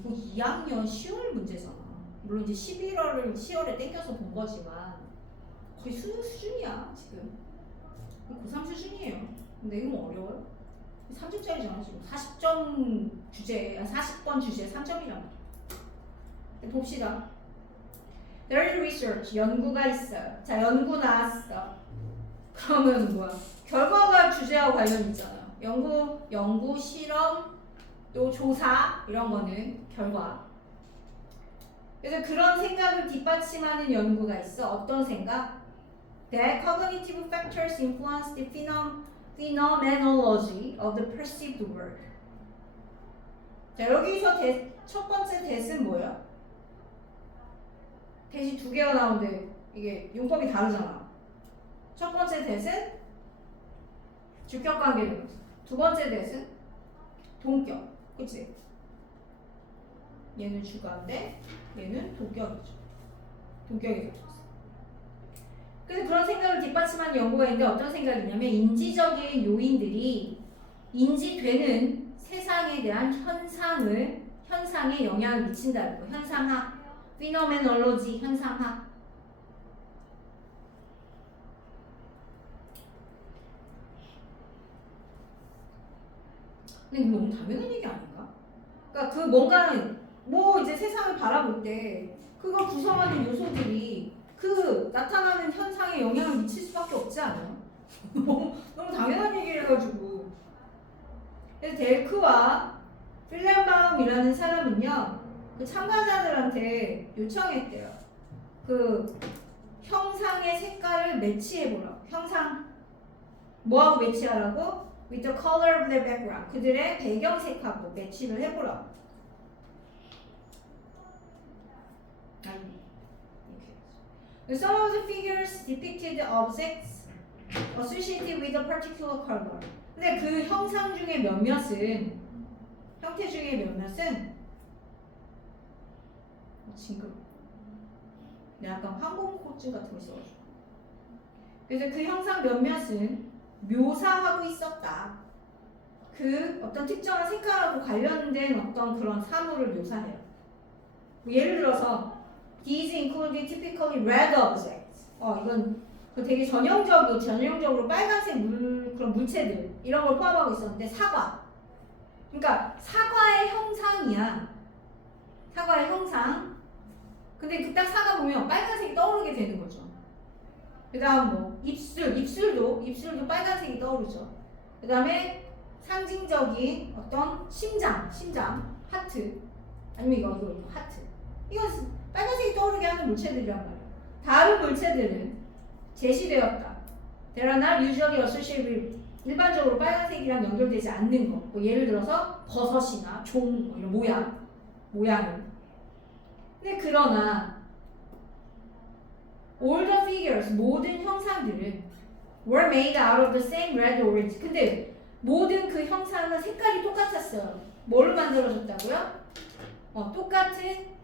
이거 2학년 10월 문제잖아. 물론 이제 10월에 땡겨서 본 거지만 거의 수능 수준이야 지금. 고3 수준이에요. 근데 이거 뭐 어려워요? 3점짜리잖아 지금. 40점 주제, 40번 주제 3점이란 말이야. 봅시다. There is research, 연구가 있어요. 자, 연구 나왔어. 그러면 뭐야? 결과가 주제와 관련 있잖아요. 연구, 실험, 또 조사 이런 거는 결과. 그래서 그런 생각을 뒷받침하는 연구가 있어. 어떤 생각? That cognitive factors influence the phenomenology of the perceived world. 자, 여기서 첫 번째 대은 뭐예요? 대시 두 개가 나오는데 이게 용법이 다르잖아. 첫 번째 대은 주격 관계를. 두 번째 대은 동격. 그치? 얘는 주가인데 얘는 동격이죠. 동격이 겹쳤어. 그래서 그런 생각을 뒷받침하는 연구가 있는데 어떤 생각이냐면 인지적인 요인들이 인지되는 세상에 대한 현상에 영향을 미친다는 거. 현상학, phenomenology, 현상학. 근데 이거 너무 당연한 얘기 아닌가? 그러니까 그 뭔가 뭐 이제 세상을 바라볼 때 그걸 구성하는 요소들이 그 나타나는 현상에 영향을 미칠 수밖에 없지 않아요? 너무 당연한 얘기를 해가지고. 그래서 델크와 필렌바움이라는 사람은요, 그 참가자들한테 요청했대요. 그 형상의 색깔을 매치해보라고. 형상 뭐하고 매치하라고? With the color of their background. 그들의 배경색하고 매치를 해보라고. Some of the figures depicted objects associated with a particular color. 근데 그 형상 중에 몇몇은, 형태 중에 몇몇은 징그러. 내가 약간 항공고증 같은 거 있어가지고. 그래서 그 형상 몇몇은 묘사하고 있었다. 그 어떤 특정한 색깔하고 관련된 어떤 그런 사물을 묘사해요. 예를 들어서 These include typically red objects. 이건 되게 전형적으로 빨간색 그런 물체들 이런 걸 포함하고 있었는데 사과. 그러니까 사과의 형상이야. 사과의 형상. 근데 그 딱 사과 보면 빨간색이 떠오르게 되는 거죠. 그다음 뭐 입술도 빨간색이 떠오르죠. 그다음에 상징적인 어떤 심장, 하트. 아니면 이거 하트. 이건 빨간색이 떠오르게 하는 물체들이란 말이에요. 다른 물체들은 제시되었다. There are not usually associated with 일반적으로 빨간색이랑 연결되지 않는 거. 뭐 예를 들어서 버섯이나 종 뭐 이런 모양은. 근데 그러나 all the figures 모든 형상들은 were made out of the same red orange. 근데 모든 그 형상은 색깔이 똑같았어요. 뭘로 만들어졌다고요? 똑같은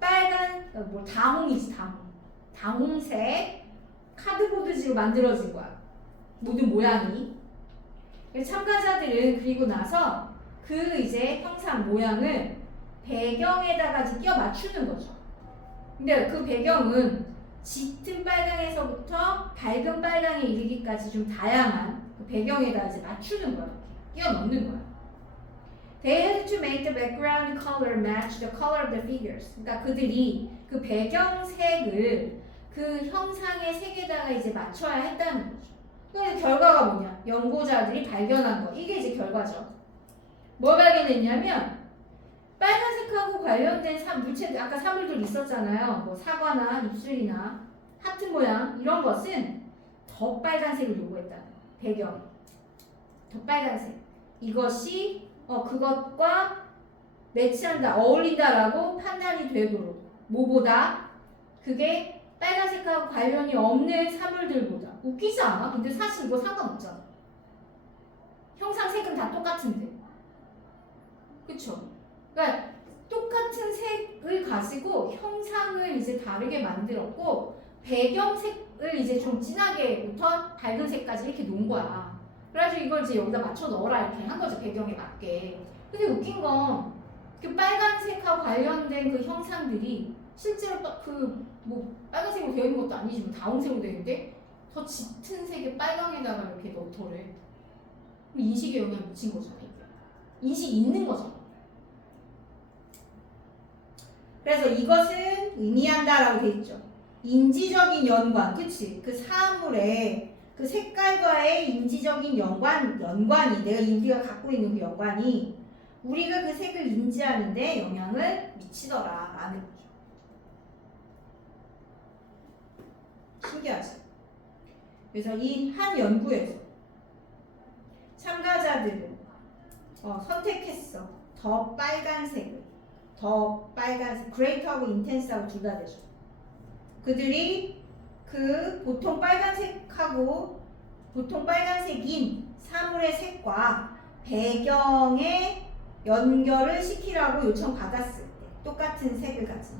빨간 다홍이지. 다홍색 카드보드지로 만들어진 거야. 모든 모양이. 참가자들은 그리고 나서 그 이제 형상 모양을 배경에다가 끼워 맞추는 거죠. 근데 그 배경은 짙은 빨강에서부터 밝은 빨강에 이르기까지 좀 다양한 그 배경에다 이제 맞추는 거야. 끼워 넣는 거야. They had to make the background color match the color of the figures. 그러니까 그들이 그 배경색을 그 형상의 색에다가 이제 맞춰야 했다는 거죠. 그래서 결과가 뭐냐? 연구자들이 발견한 거. 이게 이제 결과죠. 뭘 발견했냐면 빨간색하고 관련된 물체들, 아까 사물들 있었잖아요. 뭐 사과나 입술이나 하트 모양 이런 것은 더 빨간색을 요구했다는 거야. 배경이 더 빨간색. 이것이 그것과 매치한다, 어울린다라고 판단이 되도록 뭐보다 그게 빨간색하고 관련이 없는 사물들보다. 웃기지 않아? 근데 사실 이거 상관없잖아. 형상색은 다 똑같은데. 그쵸? 그러니까 똑같은 색을 가지고 형상을 이제 다르게 만들었고 배경색을 이제 좀 진하게부터 밝은 색까지 이렇게 놓은 거야. 그래가지고 이걸 이제 여기다 맞춰 넣어라 이렇게 한 거죠. 배경에 맞게. 근데 웃긴 건 그 빨간색하고 관련된 그 형상들이 실제로 뭐 빨간색으로 되어 있는 것도 아니지만 다홍색으로 되어 있는데 더 짙은 색의 빨강에다가 이렇게 넣더래. 인식에 영향 미친 거잖아. 이게. 인식이 있는 거잖아. 그래서 이것은 의미한다라고 돼 있죠. 인지적인 연관, 그치? 그 사물의 그 색깔과의 인지적인 연관이 우리가 갖고 있는 그 연관이 우리가 그 색을 인지하는데 영향을 미치더라라는 거죠. 신기하지? 그래서 이 한 연구에서 참가자들은 선택했어. 더 빨간색, greater하고 intense하고 둘 다 되죠. 그들이 그 보통 빨간색인 사물의 색과 배경의 연결을 시키라고 요청받았을 때 똑같은 색을 가진.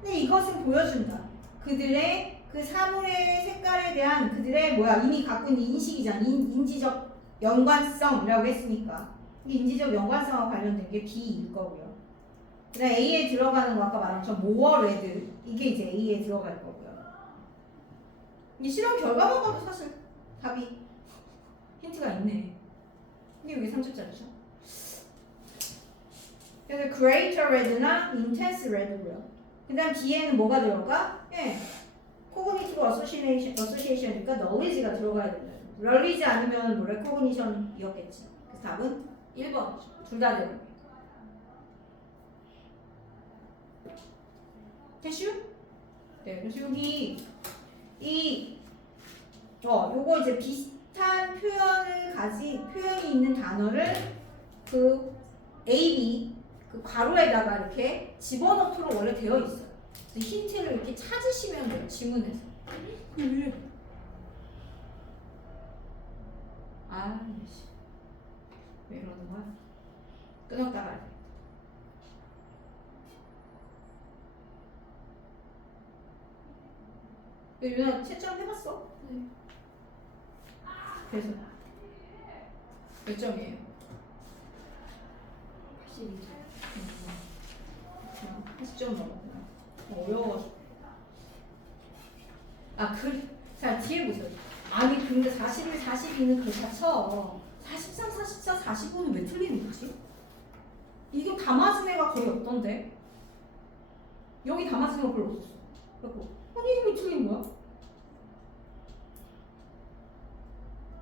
근데 이것은 보여준다. 그들의 그 사물의 색깔에 대한 그들의 이미 갖고 있는 인식이잖아. 인지적 연관성이라고 했으니까. 인지적 연관성과 관련된 게 B일 거고요. 그다음 A에 들어가는 거 아까 말한 저 모어 레드 이게 이제 A에 들어갈 거고요. 이 실험 결과만 봐도 사실 답이 힌트가 있네. 근데 여기 3초짜리죠. 그래서 greater red나 intense red고요. 그다음 B에는 뭐가 들어가? cognitive association이니까 knowledge가 들어가야 된다. knowledge 아니면 recognition이었겠지. 그래서 답은 1번이죠. 둘 다 되는 거예요. 됐슈? 네, 그래서 여기 요거 이제 비슷한 표현이 있는 단어를 그 A, B 그 괄호에다가 이렇게 집어넣도록 원래 되어 있어요. 그래서 힌트를 이렇게 찾으시면 돼요. 지문에서. 왜 이러는 거야? 끊었다 가야 돼. 유나 채점 해봤어? 네. 그래서 몇 점이에요? 82점. 80점 넘었구나. 어려워가지고. 자 뒤에 보세요. 아니 근데 41, 42는 그렇다 쳐. 43, 44, 45는 왜 틀리는 거지? 이거 다 맞은 애가 거의 없던데. 여기 다 맞은 애가 별로 없었어. 그래갖고 아니 이게 왜 틀린 거야?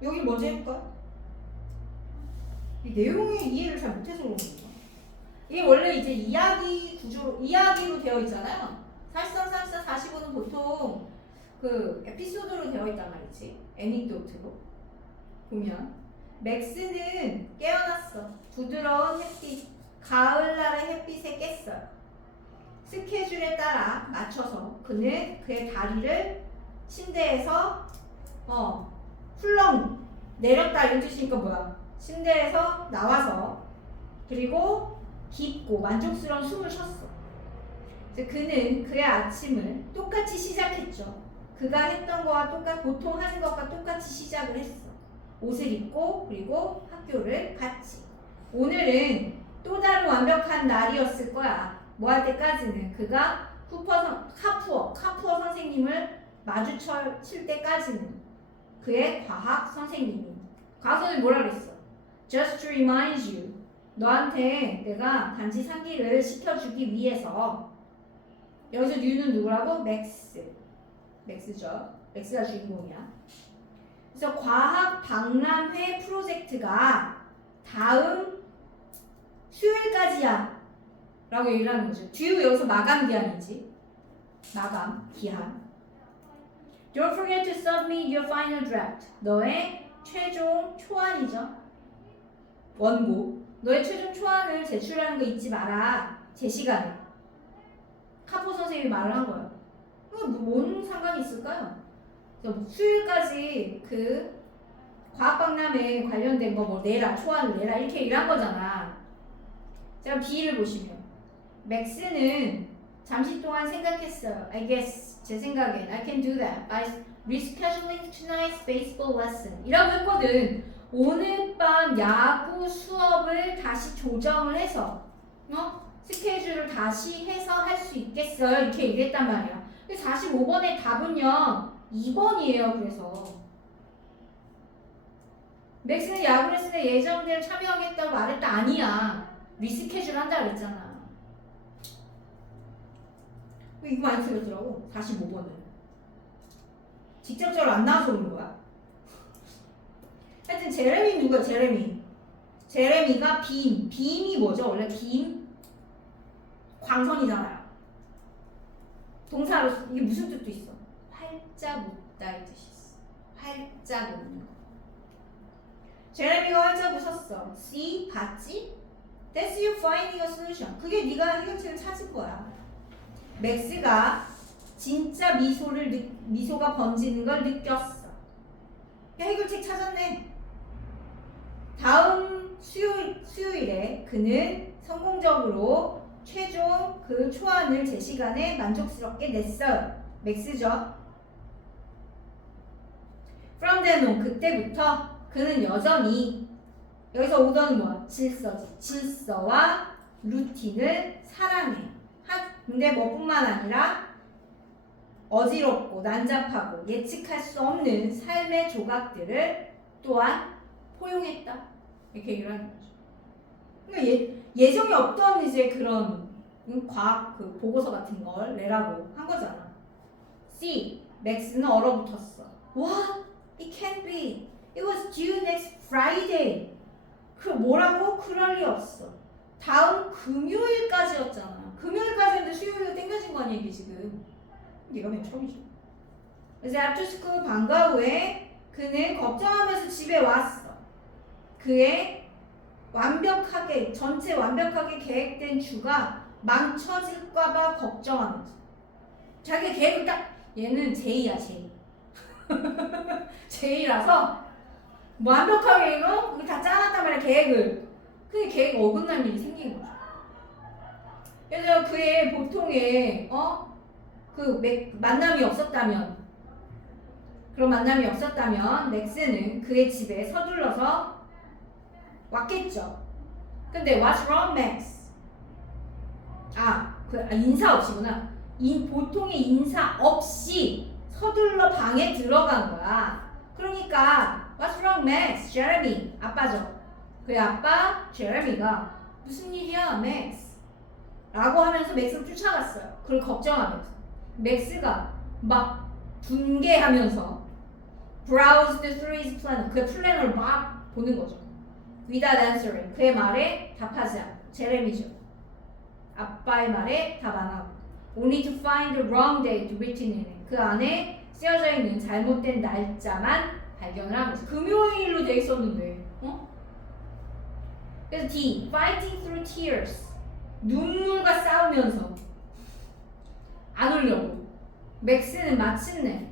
여기 먼저 해볼까? 이 내용의 이해를 잘 못해서 그런 건가? 이게 원래 이제 이야기로 되어 있잖아요. 43, 44, 45는 보통 그 에피소드로 되어 있단 말이지. 애닉도트로 보면 맥스는 깨어났어. 부드러운 햇빛, 가을날의 햇빛에 깼어요. 스케줄에 따라 맞춰서 그는 그의 다리를 침대에서 훌렁 내렸다 이런 뜻이니까 뭐야? 침대에서 나와서 그리고 깊고 만족스러운 숨을 쉬었어. 그는 그의 아침을 똑같이 시작했죠. 그가 했던 거와 보통 하는 것과 똑같이 시작을 했어. 옷을 입고 그리고 학교를 갔지. 오늘은 또 다른 완벽한 날이었을 거야. 뭐 할 때까지는 그가 카푸어 선생님을 마주칠 때까지는 그의 과학 선생님이 뭐라 그랬어? Just to remind you. 너한테 내가 단지 상기를 시켜주기 위해서. 여기서 뉴는 누구라고? 맥스죠. 맥스가 주인공이야. 그래서 과학 박람회 프로젝트가 다음 수요일까지야 라고 얘기를 하는 거죠. due 여기서 마감 기한이지. 마감 기한. Don't forget to submit your final draft. 너의 최종 초안이죠. 원고. 너의 최종 초안을 제출하는 거 잊지 마라. 제 시간에. 카포 선생님이 말을 한 거예요. 뭔 상관이 있을까요? 수요일까지 그 과학박람회 관련된 거 뭐 내라, 초안을 내라 이렇게 일한 거잖아. 자, B를 보시면 맥스는 잠시 동안 생각했어요. I guess 제 생각엔 I can do that by rescheduling tonight's baseball lesson 이라고 했거든. 오늘 밤 야구 수업을 다시 조정을 해서 스케줄을 다시 해서 할 수 있겠어요. 이렇게 얘기했단 말이야. 45번의 답은요 2번이에요. 그래서 맥스는 야구 레슨에 예정대로 참여하겠다고 말했다. 아니야. 리스케줄 한다 그랬잖아. 이거 많이 틀렸더라고. 45번은 직접적으로 안 나와서 그런 거야. 하여튼 제레미 누가 제레미가 빔이 뭐죠? 원래 빔 광선이잖아요. 동사로 이게 무슨 뜻도 있어? 활짝 웃다 이 뜻이 있어. 활짝 웃는 거. 제레미가 활짝 웃었어. See? 봤지? That's you finding a solution. 그게 네가 해결책을 찾은 거야. 맥스가 진짜 미소가 번지는 걸 느꼈어. 해결책 찾았네. 다음 수요일에 그는 성공적으로 최종 그 초안을 제 시간에 만족스럽게 냈어요. 맥스죠. From then on, 그때부터 그는 여전히 여기서 오더는 뭐야? 질서지. 질서와 루틴을 사랑해. 근데 뭐뿐만 아니라 어지럽고 난잡하고 예측할 수 없는 삶의 조각들을 또한 포용했다. 이렇게 얘기를 하는 거죠. 그러니까 예정이 없던 이제 그런 과학 그 보고서 같은 걸 내라고 한 거잖아. C. 맥스는 얼어붙었어. What? It can't be. It was due next Friday. 그 뭐라고? 그럴 리 없어. 다음 금요일까지였잖아. 금요일까지인데 수요일로 땡겨진 거 아니야 이게 지금. 얘가 맨 처음이죠. 그래서 after school 방과 후에 그는 걱정하면서 집에 왔어. 그의 전체 완벽하게 계획된 주가 망쳐질까봐 걱정하면서. 자기 계획을 딱 얘는 J야 J. J라서 완벽하게 이거 다 짜놨단 말이야 계획을. 근데 계획 어긋난 일이 생긴 거죠. 그래서 그의 보통의 만남이 없었다면 그런 만남이 없었다면 맥스는 그의 집에 서둘러서 왔겠죠. 근데 what's wrong, Max? 인사 없이구나. 보통의 인사 없이 서둘러 방에 들어간 거야. 그러니까 what's wrong, Max? 제레미 아빠죠. 그의 아빠 제레미가 무슨 일이야, Max? 라고 하면서 맥스를 쫓아갔어요. 그걸 걱정하면서. 맥스가 막 분개하면서 browsed through his plan. 그의 플랜을 막 보는 거죠. without answering. 그의 말에 답하지 않고. 제레미죠. 아빠의 말에 답 안 하고. only to find the wrong date written in it. 그 안에 쓰여져 있는 잘못된 날짜만 발견을 한 거죠. 금요일로 돼 있었는데. 그래서 D. fighting through tears. 눈물과 싸우면서 안 울려고. 맥스는 마침내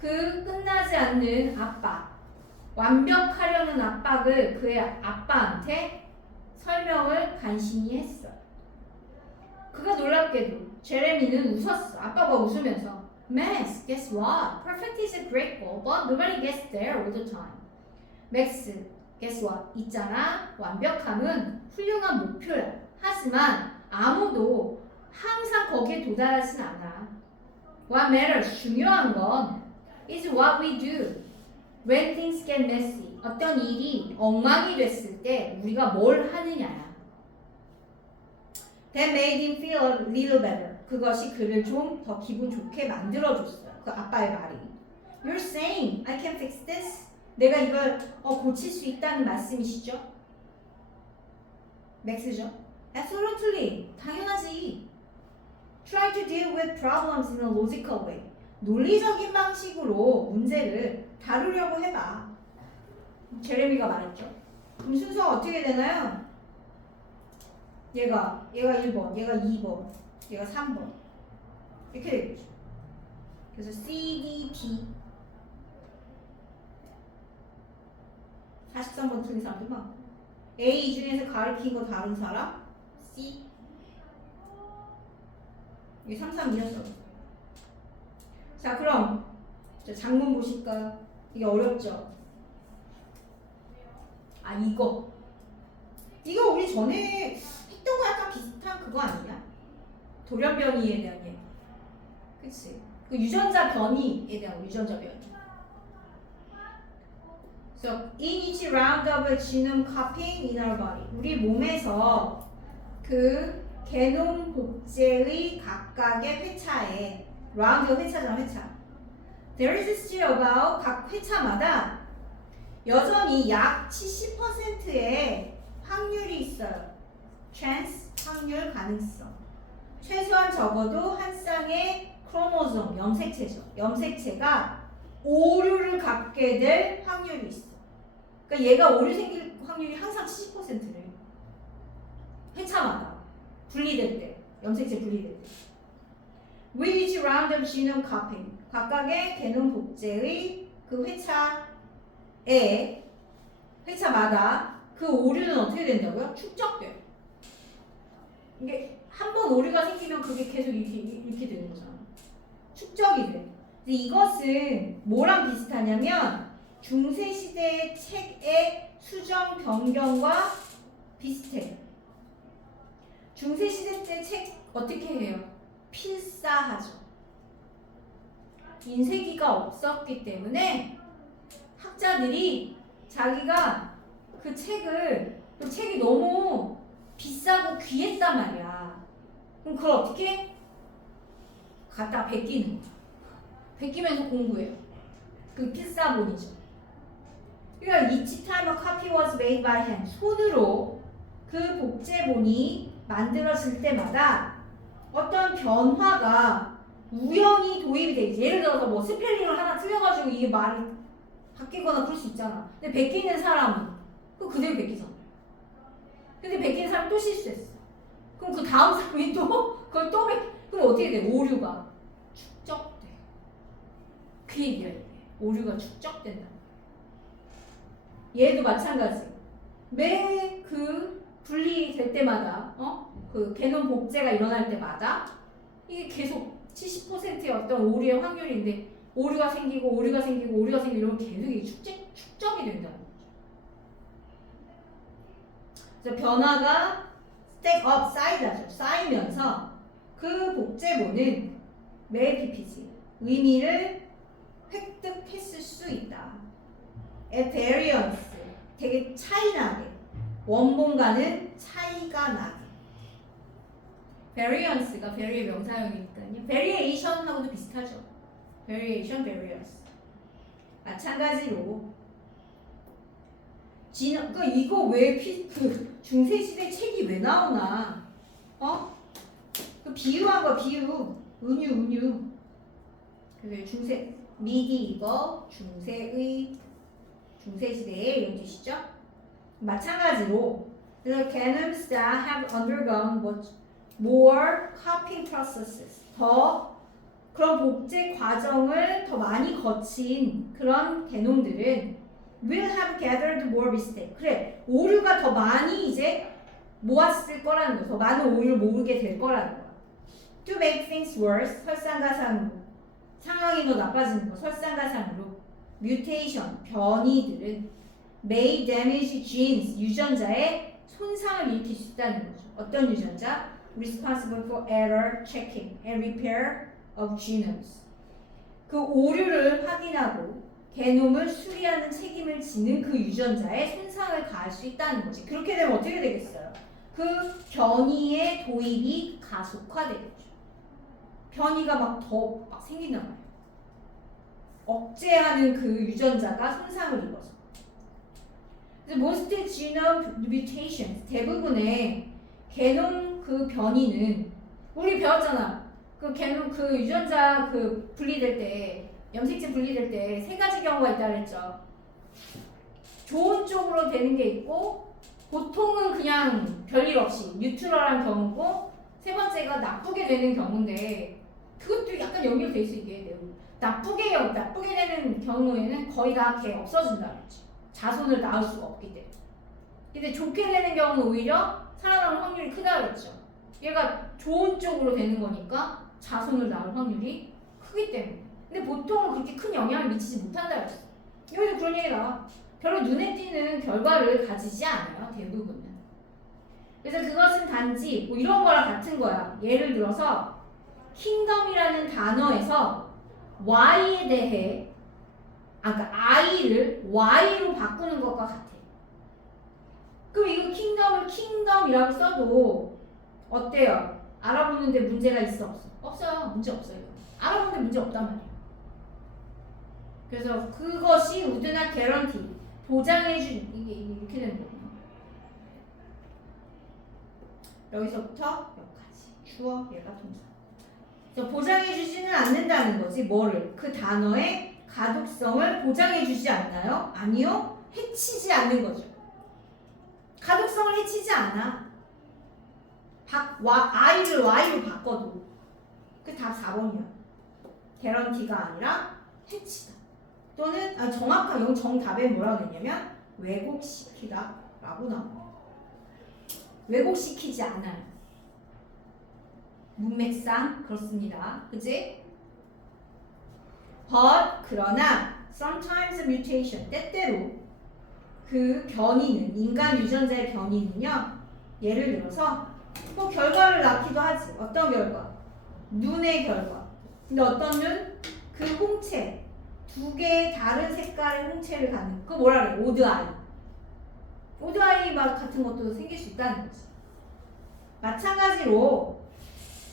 그 끝나지 않는 완벽하려는 압박을 그의 아빠한테 설명을 간신히 했어. 그가 놀랍게도 제레미는 웃었어. 아빠가 웃으면서 Max, guess what? Perfect is a great goal, but nobody gets there all the time. 맥스, guess what? 있잖아. 완벽함은 훌륭한 목표야. 하지만 아무도 항상 거기에 도달하진 않아. What matters? 중요한 건 is what we do when things get messy. 어떤 일이 엉망이 됐을 때 우리가 뭘 하느냐야. That made him feel a little better. 그것이 그를 좀 더 기분 좋게 만들어줬어요. 그 아빠의 말이. You're saying I can fix this? 내가 이걸 고칠 수 있다는 말씀이시죠? 맥스죠? Absolutely. 당연하지. Try to deal with problems in a logical way. 논리적인 방식으로 문제를 다루려고 해봐. 제레미가 말했죠. 그럼 순서가 어떻게 되나요? 얘가 1번, 얘가 2번, 얘가 3번 이렇게 되겠죠. 그래서 C, D, D 43번 틀린 사람도 많고 A 중에서 가르친 거 다른 사람 C 이게 3, 3, 2였어. 자 그럼 장문 보실까? 이게 어렵죠? 아 이거 우리 전에 했던 거 약간 비슷한 그거 아니야? 돌연변이에 대한 얘기. 그치? 그 유전자 변이에 대한 유전자 변이. So, in each round of genome copying in our body. 우리 몸에서 그 게놈 복제의 각각의 회차에 round가 회차잖아, 회차. There is still about 각 회차마다 여전히 약 70%의 확률이 있어요. chance, 확률, 가능성. 최소한 적어도 한 쌍의 크로모솜, 염색체죠. 염색체가 오류를 갖게 될 확률이 있어. 그러니까 얘가 오류 생길 확률이 항상 70%래. 회차마다 분리될 때, 염색체 분리될 때. With each round of genome copying, 각각의 게놈 복제의 그 회차마다 그 오류는 어떻게 된다고요? 축적돼요. 이게 한 번 오류가 생기면 그게 계속 이렇게 되는 거잖아. 축적이 돼. 근데 이것은 뭐랑 비슷하냐면 중세시대의 책의 수정 변경과 비슷해. 중세시대 때 책 어떻게 해요? 필사하죠. 인쇄기가 없었기 때문에 학자들이 자기가 그 책이 너무 비싸고 귀했단 말이야. 그럼 그걸 어떻게? 갖다 베끼는 거야. 베끼면서 공부해요. 그 필사본이죠. 그러니까 each time a copy was made by hand. 손으로 그 복제본이 만들어질 때마다 어떤 변화가 우연히 도입이 되지. 예를 들어서 뭐 스펠링을 하나 틀려가지고 이게 말이 바뀌거나 그럴 수 있잖아. 근데 베끼는 사람은 그대로 베끼잖아. 근데 베끼는 사람이 또 실수했어. 그럼 그 다음 사람이 또 그걸 또 그럼 어떻게 돼? 오류가 축적돼. 그 얘기야 이게. 오류가 축적된다. 얘도 마찬가지. 매 그 분리될 때마다 그 게놈 복제가 일어날 때마다 이게 계속 70%의 어떤 오류의 확률인데 오류가 생기고 이러면 계속 이게 축적이 된다는 거죠. 그래서 변화가 stack up, 쌓이면서 그 복제본은 매 PPG 의미를 획득했을 수 있다. at variance 되게 차이나게 원본과는 차이가 나게. variance가 very의 명사형이니까요. variation하고도 비슷하죠. variation, variance. 마찬가지로 그러니까 이거 왜 그 중세시대 책이 왜 나오나? 그 비유한 거 비유. 은유. 그래서 medieval 중세시대의 이런 뜻이죠. 마찬가지로 the genomes that have undergone more copying processes 더 그런 복제 과정을 더 많이 거친 그런 게놈들은 will have gathered more mistake. 그래, 오류가 더 많이 이제 모았을 거라는 거. 더 많은 오류를 모으게 될 거라는 거야. To make things worse, 설상가상으로 상황이 더 나빠지는 거. 설상가상으로 mutation, 변이들은 may damage genes, 유전자에 손상을 일으킬 수 있다는 거죠. 어떤 유전자? Responsible for error checking and repair of genomes. 그 오류를 확인하고 게놈을 수리하는 책임을 지는 그 유전자에 손상을 가할 수 있다는 거지. 그렇게 되면 어떻게 되겠어요? 그 변이의 도입이 가속화되겠죠. 변이가 더 생긴단 말이에요. 억제하는 그 유전자가 손상을 입어서. 그래서 most genome mutations, 대부분의 게놈 그 변이는 우리 배웠잖아. 그 유전자 분리될 때 염색체 분리될 때 세 가지 경우가 있다 그랬죠. 좋은 쪽으로 되는 게 있고 보통은 그냥 별일 없이 뉴트럴한 경우고 세 번째가 나쁘게 되는 경우인데 그것도 약간 연결돼 있어 이게 나쁘게 되는 경우에는 거의 다 걔 없어진다 그랬지. 자손을 낳을 수가 없기 때문에. 근데 좋게 되는 경우는 오히려 살아남을 확률이 크다 그랬죠. 얘가 좋은 쪽으로 되는 거니까 자손을 낳을 확률이 크기 때문에. 근데 보통은 그렇게 큰 영향을 미치지 못한다 그랬어. 여기도 그런 얘기 나와. 별로 눈에 띄는 결과를 가지지 않아요. 대부분은. 그래서 그것은 단지 뭐 이런 거랑 같은 거야. 예를 들어서 킹덤이라는 단어에서 Y에 대해 그러니까 I를 Y로 바꾸는 것과 같아. 그럼 이거 킹덤을 킹덤이라고 써도 어때요? 알아보는데 문제가 있어 없어? 없어요. 문제 없어요. 알아보는데 문제 없단 말이야. 그래서 그것이 우드나 개런티 보장해준 이게 이렇게 되는 거구나. 여기서부터 여기까지 주어 얘가 동사. 그래서 보장해주지는 않는다는 거지. 뭐를? 그 단어의 가독성을 보장해주지 않나요? 아니요. 해치지 않는 거죠. 가독성을 해치지 않아. I를 Y로 바꿔도 그 답 4번이야. 개런티가 아니라 해치다. 또는 정확한 정답에 뭐라고 했냐면 왜곡시키다 라고 나옵니다. 왜곡시키지 않아요. 문맥상 그렇습니다. 그치? But 그러나 sometimes mutation 때때로 그 변이는 인간 유전자의 변이는요. 예를 들어서 뭐 결과를 낳기도 하지. 어떤 결과? 눈의 결과. 근데 어떤 눈? 그 홍채. 두 개의 다른 색깔의 홍채를 갖는 그거 뭐라 그래? 오드아이. 오드아이 같은 것도 생길 수 있다는 거지. 마찬가지로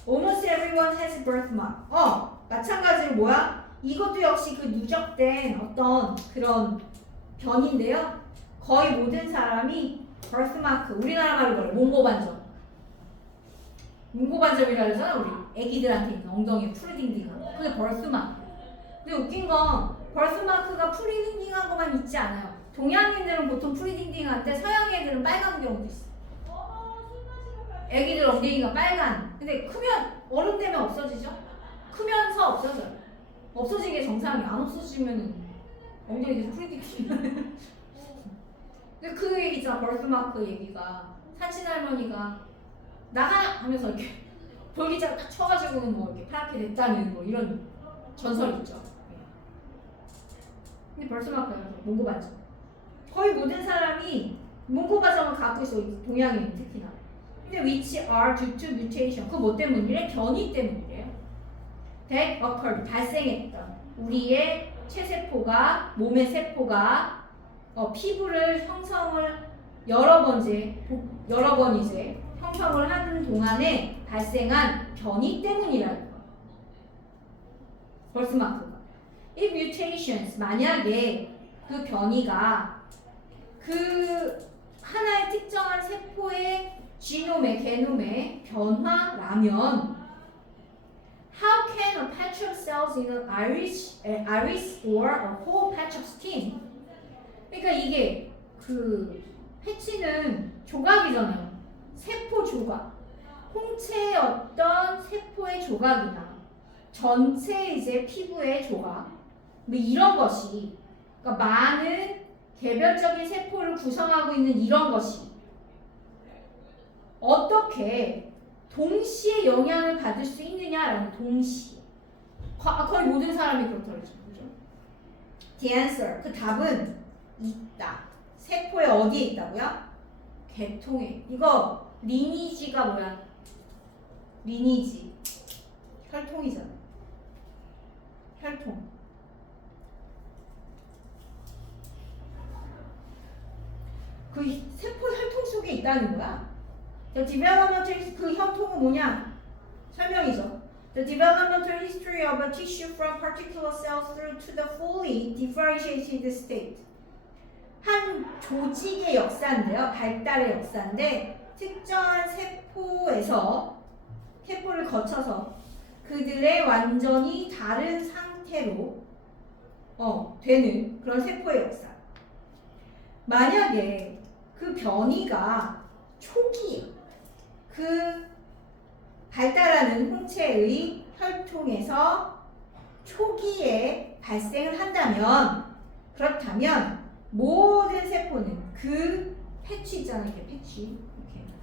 almost everyone has birthmark. 마찬가지로 뭐야? 이것도 역시 그 누적된 어떤 그런 변인데요. 거의 모든 사람이 birthmark, 우리나라 말로 뭐래? 몽고반점. 몽고반점이라 그러잖아 우리 애기들한테 있는 엉덩이에 푸르딩딩한 거. 그게 birthmark. 근데 웃긴 건 벌스마크가 프리딩딩한 것만 있지 않아요. 동양인들은 보통 프리딩딩한데 서양 애들은 빨간 경우도 있어. 애기들 엉덩이가 빨간. 근데 크면 어른 되면 없어지죠? 크면서 없어져요. 없어지는 게 정상이야. 안 없어지면 엉덩이 계속 프리딩딩. 근데 그 얘기 있잖아. 벌스마크 얘기가 산신 할머니가 나가 하면서 이렇게 볼기자를 딱 쳐가지고는 뭐 이렇게 파랗게 됐다는 뭐 이런 전설이 있죠. 근데 벌스마크예요. 몽고반점. 거의 모든 사람이 몽고반점을 갖고 있어. 동양인 특히나. 근데 which are due to mutation. 그거 뭐 때문이래? 변이 때문이래요. That occurred. 발생했던 우리의 체세포가 몸의 세포가 피부를 형성을 여러 번 이제 형성을 하는 동안에 발생한 변이 때문이라는 거. 벌스마크가. If mutations, 만약에 그 변이가 그 하나의 특정한 세포의 게놈의 변화라면 How can a patch of cells in an iris or a whole patch of skin? 그러니까 이게 그 패치는 조각이잖아요. 세포 조각. 홍채의 어떤 세포의 조각이나 전체 이제 피부의 조각 뭐 이런 것이 그러니까 많은 개별적인 세포를 구성하고 있는 이런 것이 어떻게 동시에 영향을 받을 수 있느냐라는 동시에 거의 모든 사람이 그렇다고 그러죠. The answer 그 답은 있다. 세포의 어디에 있다고요? 계통에. 이거 리니지가 뭐야? 리니지 혈통이잖아. 혈통. 그 세포 혈통 속에 있다는 거야. The developmental 그 혈통은 뭐냐? 설명이죠. The developmental history of a tissue from particular cells through to the fully differentiated state. 한 조직의 역사인데요. 발달의 역사인데 특정한 세포를 거쳐서 그들의 완전히 다른 상태로 되는 그런 세포의 역사. 만약에 그 변이가 초기에 그 발달하는 홍채의 혈통에서 초기에 발생을 한다면, 그렇다면 모든 세포는 그 패치 있잖아요. 이렇게 패치, 이렇게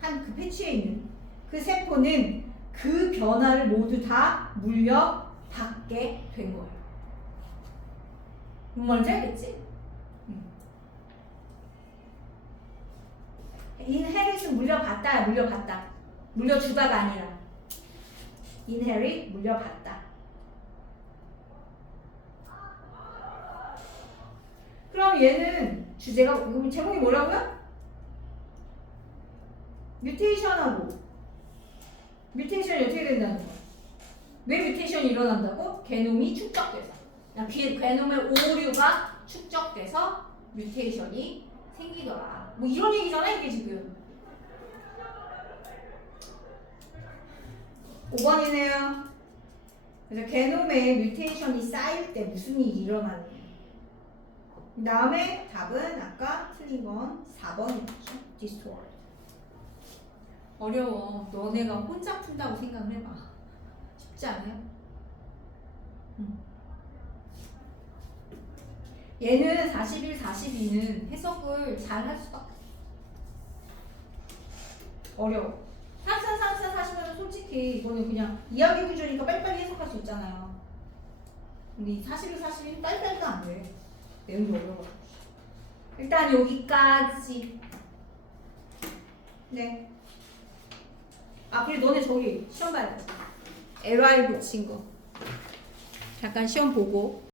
한 그 패치에 있는 그 세포는 그 변화를 모두 다 물려받게 된 거예요. 뭔지 알겠지? 인헤릿은 물려받다. 물려주다가 아니라 인헤릿 물려받다. 그럼 얘는 주제가 제목이 뭐라고요? 뮤테이션하고 뮤테이션이 어떻게 된다는 거야? 왜 뮤테이션이 일어난다고? 게놈이 축적돼서, 게놈의 오류가 축적돼서 뮤테이션이 생기더라. 뭐 이런 얘기잖아 이게 지금. 5번이네요. 그래서 게놈에 뮤테이션이 쌓일 때 무슨 일이 일어나느냐. 그 다음에 답은 아까 틀린 건 4번이었죠. 디스토어드. 어려워. 너네가 혼자 푼다고 생각을 해봐. 쉽지 않아요? 얘는 41, 42는 해석을 잘 할 수밖에 없어. 어려워. 43, 44, 45는 솔직히 이거는 그냥 이야기 구조니까 빨리빨리 해석할 수 있잖아요. 근데 41, 42는 빨리빨리도 안 돼. 내용이 어려워. 일단 여기까지. 네. 아, 그리고 너네 저기 시험 봐야 돼. LI 붙인 거. 잠깐 시험 보고.